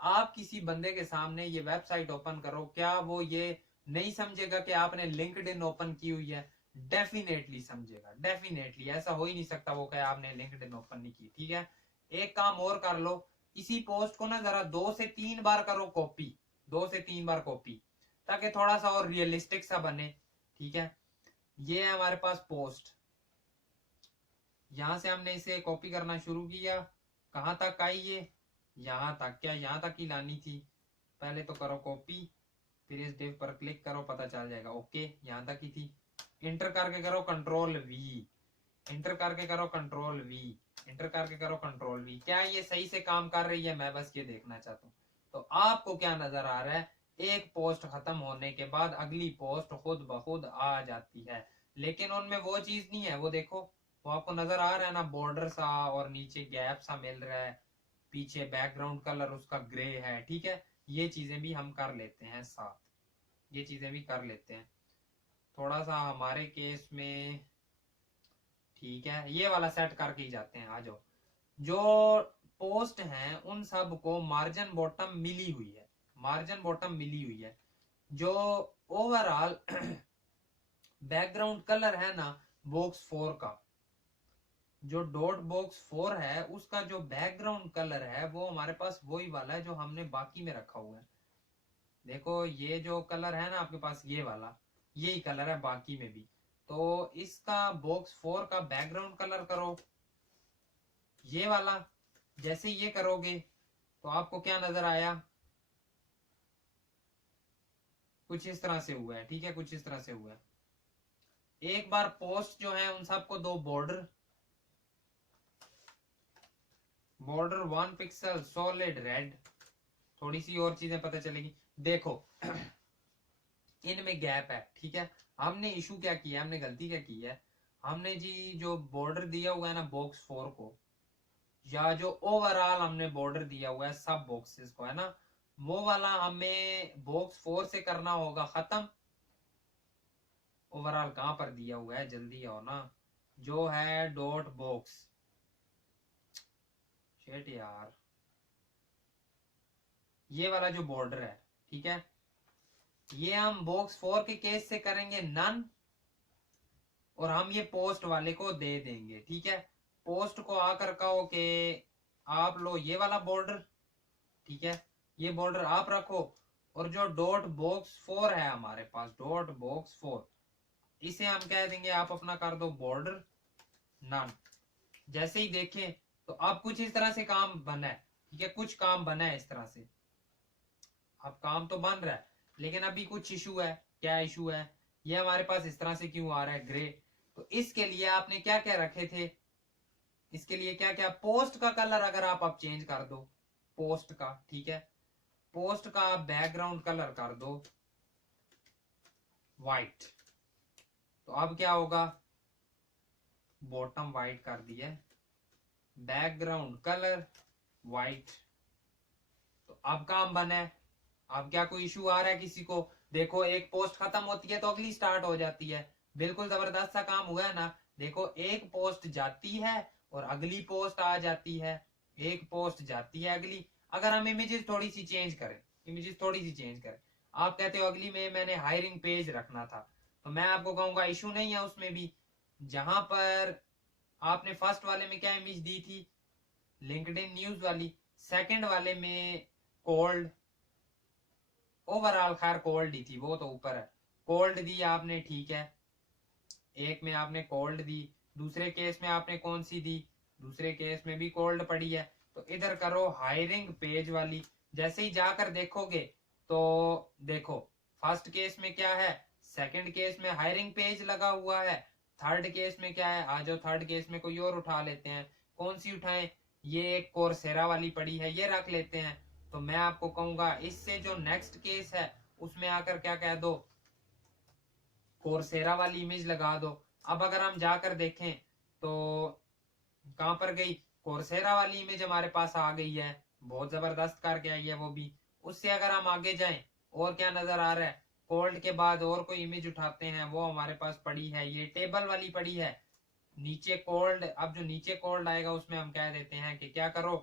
आप किसी बंदे के सामने ये वेबसाइट ओपन करो, क्या वो ये नहीं समझेगा कि आपने लिंक्डइन ओपन की हुई है, डेफिनेटली समझेगा, डेफिनेटली। ऐसा हो ही नहीं सकता वो कहे आपने लिंक्डइन ओपन नहीं की। ठीक है, एक काम और कर लो, इसी पोस्ट को ना जरा 2 से 3 बार करो कॉपी, 2 से 3 बार कॉपी, ताकि थोड़ा सा और रियलिस्टिक सा बने। ठीक है, ये है हमारे पास पोस्ट, यहां से हमने इसे कॉपी करना शुरू किया, कहां तक आई ये, यहां तक। क्या यहां तक ही लानी थी? पहले तो करो कॉपी, फिर इस डिव पर क्लिक करो, पता चल जाएगा। ओके, यहां तक ही थी। इंटर करके करो कंट्रोल वी, इंटर करके करो कंट्रोल वी, इंटर करके करो कंट्रोल वी। क्या ये सही से काम कर रही है? मैं बस ये देखना चाहता हूँ। तो आपको क्या नजर आ रहा है? एक पोस्ट खत्म होने के बाद अगली पोस्ट खुद ब खुद आ जाती है, लेकिन उनमें वो चीज नहीं है। वो देखो, वो आपको नजर आ रहा है ना, बॉर्डर सा और नीचे गैप सा मिल रहा है, पीछे बैकग्राउंड कलर उसका ग्रे है। ठीक है, ये चीजें भी हम कर लेते हैं साथ, ये चीजें भी कर लेते हैं थोड़ा सा हमारे केस में। ठीक है, ये वाला सेट करके ही जाते हैं। आ जाओ, जो पोस्ट हैं उन सब को मार्जिन बॉटम मिली हुई है, मार्जिन बॉटम मिली हुई है। जो ओवरऑल बैकग्राउंड कलर है ना बॉक्स 4 का, जो डॉट बॉक्स 4 है उसका जो बैकग्राउंड कलर है वो हमारे पास वही वाला है जो हमने बाकी में रखा हुआ है। देखो, ये जो कलर है ना आपके पास, ये वाला, यही कलर है बाकी में भी। तो इसका बॉक्स 4 का बैकग्राउंड कलर करो ये वाला। जैसे ये करोगे तो आपको क्या नजर आया? कुछ इस तरह से हुआ है। ठीक है, कुछ इस तरह से हुआ है। एक बार पोस्ट जो है उन सबको दो border, border 1 pixel solid red, थोड़ी सी और चीजें पता चलेगी। देखो इनमें गैप है। ठीक है, हमने इशू क्या किया, हमने गलती क्या की है, हमने जी जो बॉर्डर दिया हुआ है ना बॉक्स 4 को, या जो ओवरऑल हमने बॉर्डर दिया हुआ है सब बॉक्सेस को, है ना, वो वाला हमें बॉक्स 4 से करना होगा खत्म। ओवरऑल कहां पर दिया हुआ है, जल्दी आओ ना, जो है डॉट बॉक्स, शेट यार, ये वाला जो बॉर्डर है। ठीक है, ये हम बॉक्स 4 के केस से करेंगे नन, और हम ये पोस्ट वाले को दे देंगे। ठीक है, पोस्ट को आकर कहो कि आप लो ये वाला बॉर्डर। ठीक है, ये बॉर्डर आप रखो, और जो डॉट बॉक्स 4 है हमारे पास, डॉट बॉक्स 4, इसे हम कह देंगे आप अपना कर दो बॉर्डर नन। जैसे ही देखें तो अब कुछ इस तरह से काम बना है। ठीक है, कुछ काम बना है इस तरह से, अब काम तो बन रहा है, लेकिन अभी कुछ इशू है। क्या इशू है? ये हमारे पास इस तरह से क्यों आ रहा है ग्रे? तो इसके लिए आपने क्या क्या रखे थे, इसके लिए क्या क्या, पोस्ट का कलर अगर आप चेंज कर दो, पोस्ट का। ठीक है, पोस्ट का आप बैकग्राउंड कलर कर दो व्हाइट, तो अब क्या होगा, बॉटम व्हाइट कर दिया, बैकग्राउंड कलर व्हाइट, तो अब काम बना है। अब क्या कोई इशू आ रहा है किसी को? देखो, एक पोस्ट खत्म होती है तो अगली स्टार्ट हो जाती है, बिल्कुल जबरदस्त सा काम हुआ है ना। देखो, एक पोस्ट जाती है और अगली पोस्ट आ जाती है, एक पोस्ट जाती है अगली। अगर हम इमेजेस थोड़ी सी चेंज करें, इमेजेस थोड़ी सी चेंज करें, आप कहते हो अगली में मैंने हायरिंग पेज रखना था, तो मैं आपको कहूंगा इशू नहीं है उसमें भी। जहां पर आपने फर्स्ट वाले में क्या इमेज दी थी, लिंक्डइन न्यूज वाली, सेकंड वाले में कोल्ड, ओवरऑल खैर कोल्ड ही थी, वो तो ऊपर है, कोल्ड दी आपने। ठीक है, एक में आपने कोल्ड दी, दूसरे केस में आपने कौन सी दी, दूसरे केस में भी कोल्ड पड़ी है। तो इधर करो हायरिंग पेज वाली। जैसे ही जाकर देखोगे तो देखो, फर्स्ट केस में क्या है, सेकंड केस में हायरिंग पेज लगा हुआ है, थर्ड केस में क्या है, आ जाओ थर्ड केस में कोई और उठा लेते हैं। कौन सी उठाएं? ये एक कोर्सेरा वाली पड़ी है, ये रख लेते हैं। तो मैं आपको कहूंगा इससे जो नेक्स्ट केस है उसमें आकर क्या कह दो, कोर्सेरा वाली इमेज लगा दो। अब अगर हम जाकर देखें तो कहां पर गई, कोर्सेरा वाली इमेज हमारे पास आ गई है, बहुत जबरदस्त करके आई है वो भी। उससे अगर हम आगे जाएं, और क्या नजर आ रहा है, कोल्ड के बाद और कोई इमेज उठाते हैं, वो हमारे पास पड़ी है, ये टेबल वाली पड़ी है, नीचे कोल्ड। अब जो नीचे कोल्ड आएगा उसमें हम कह देते हैं कि क्या करो,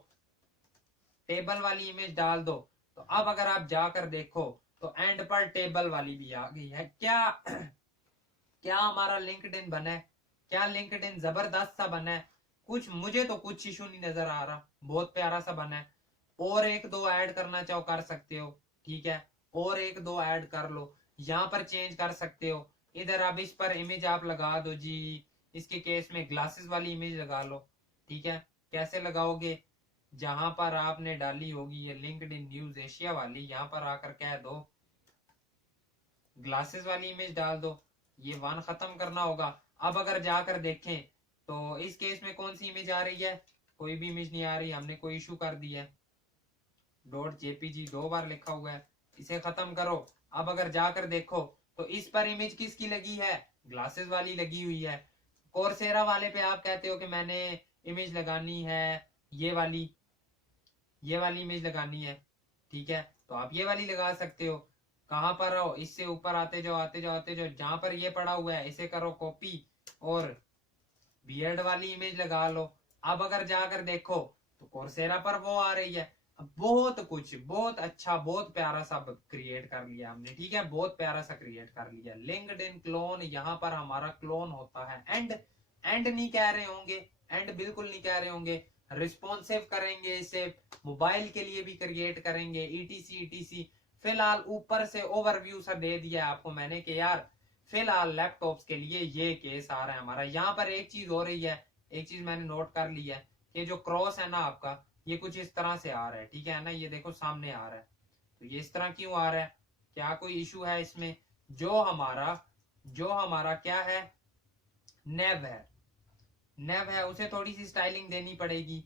टेबल वाली इमेज डाल दो। तो अब अगर आप जाकर देखो तो एंड पर टेबल वाली भी आ गई है। क्या क्या हमारा लिंक्डइन बना है, क्या लिंक्डइन जबरदस्त सा बना है। कुछ मुझे तो कुछ इशू नहीं नजर आ रहा, बहुत प्यारा सा बना है। और एक दो ऐड करना चाहो कर सकते हो, ठीक है, और एक दो ऐड कर लो, यहाँ पर चेंज कर सकते हो। इधर अब इस पर इमेज आप लगा दो जी, इसके केस में ग्लासेस वाली इमेज लगा लो, ठीक है। कैसे लगाओगे, जहां पर आपने डाली होगी ये लिंक्डइन न्यूज एशिया वाली, यहाँ पर आकर कह दो ग्लासेस वाली इमेज डाल दो, ये वन खत्म करना होगा। अब अगर जाकर देखें तो इस केस में कौन सी इमेज आ रही है, कोई भी इमेज नहीं आ रही, हमने कोई इशू कर दिया है। डॉट जेपीजी 2 बार लिखा हुआ है, इसे खत्म करो। अब अगर जाकर देखो तो इस पर इमेज किसकी लगी है, ग्लासेस वाली लगी हुई है। कोर्सेरा वाले पे आप कहते हो कि मैंने इमेज लगानी है ये वाली, ये वाली इमेज लगानी है, ठीक है, तो आप ये वाली लगा सकते हो। कहां पर आओ, इससे ऊपर आते जाओ आते जाओ आते जाओ, जहां पर ये पड़ा हुआ है इसे करो कॉपी और बियर्ड वाली इमेज लगा लो। अब अगर जाकर देखो तो कोर्सेरा पर वो आ रही है। अब बहुत कुछ, बहुत अच्छा, बहुत प्यारा सा क्रिएट कर लिया हमने, ठीक है, बहुत प्यारा सा क्रिएट कर लिया। लिंक्डइन क्लोन, यहाँ पर हमारा क्लोन होता है। एंड नहीं कह रहे होंगे, एंड बिल्कुल नहीं कह रहे होंगे, रिस्पॉन्सिव करेंगे इसे, मोबाइल के लिए भी क्रिएट करेंगे, ईटीसी ईटीसी। फिलहाल ऊपर से ओवरव्यू सा दे दिया आपको मैंने कि यार फिलहाल लैपटॉप्स के लिए ये केस आ रहा है हमारा। यहाँ पर एक चीज हो रही है, एक चीज मैंने नोट कर ली है कि जो क्रॉस है ना आपका, ये कुछ इस तरह से आ रहा है, ठीक है ना, ये देखो सामने आ रहा है। तो ये इस तरह क्यों आ रहा है, क्या कोई इशू है इसमें। जो हमारा क्या है, नेव है, नेव है, उसे थोड़ी सी स्टाइलिंग देनी पड़ेगी।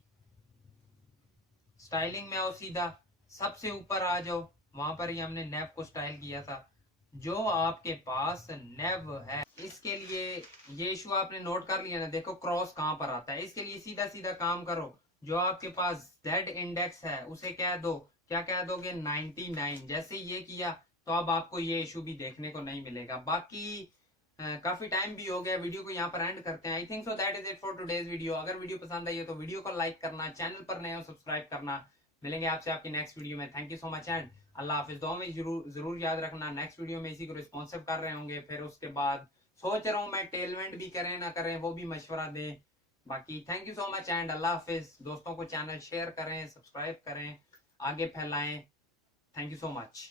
स्टाइलिंग में आओ, सीधा सबसे ऊपर आ जाओ, वहां पर ही हमने नेव को स्टाइल किया था। जो आपके पास नेव है, इसके लिए ये इशू आपने नोट कर लिया ना, देखो क्रॉस कहां पर आता है। इसके लिए सीधा सीधा काम करो, जो आपके पास जेड इंडेक्स है उसे कह दो, क्या कह दोगे, 99। जैसे ये किया तो अब आपको ये इशू भी देखने को नहीं मिलेगा। बाकी काफी टाइम भी हो गया, वीडियो को यहाँ पर एंड करते हैं। I think so that is it for today's video. अगर वीडियो पसंद आई है तो वीडियो को लाइक करना, चैनल पर नए हो सब्सक्राइब करना। मिलेंगे आपसे आपकी नेक्स्ट वीडियो में। Thank you so much and Allah हाफिज। दो में जरूर जरूर याद रखना, नेक्स्ट वीडियो में इसी को रिस्पॉन्सिव कर रहे होंगे। फिर उसके बाद सोच रहा हूँ मैं टेलमेंट भी करें ना करें, वो भी मशवरा दें। बाकी thank you so much and Allah हाफिज। दोस्तों को चैनल शेयर करें, सब्सक्राइब करें, आगे फैलाएं। Thank you so much.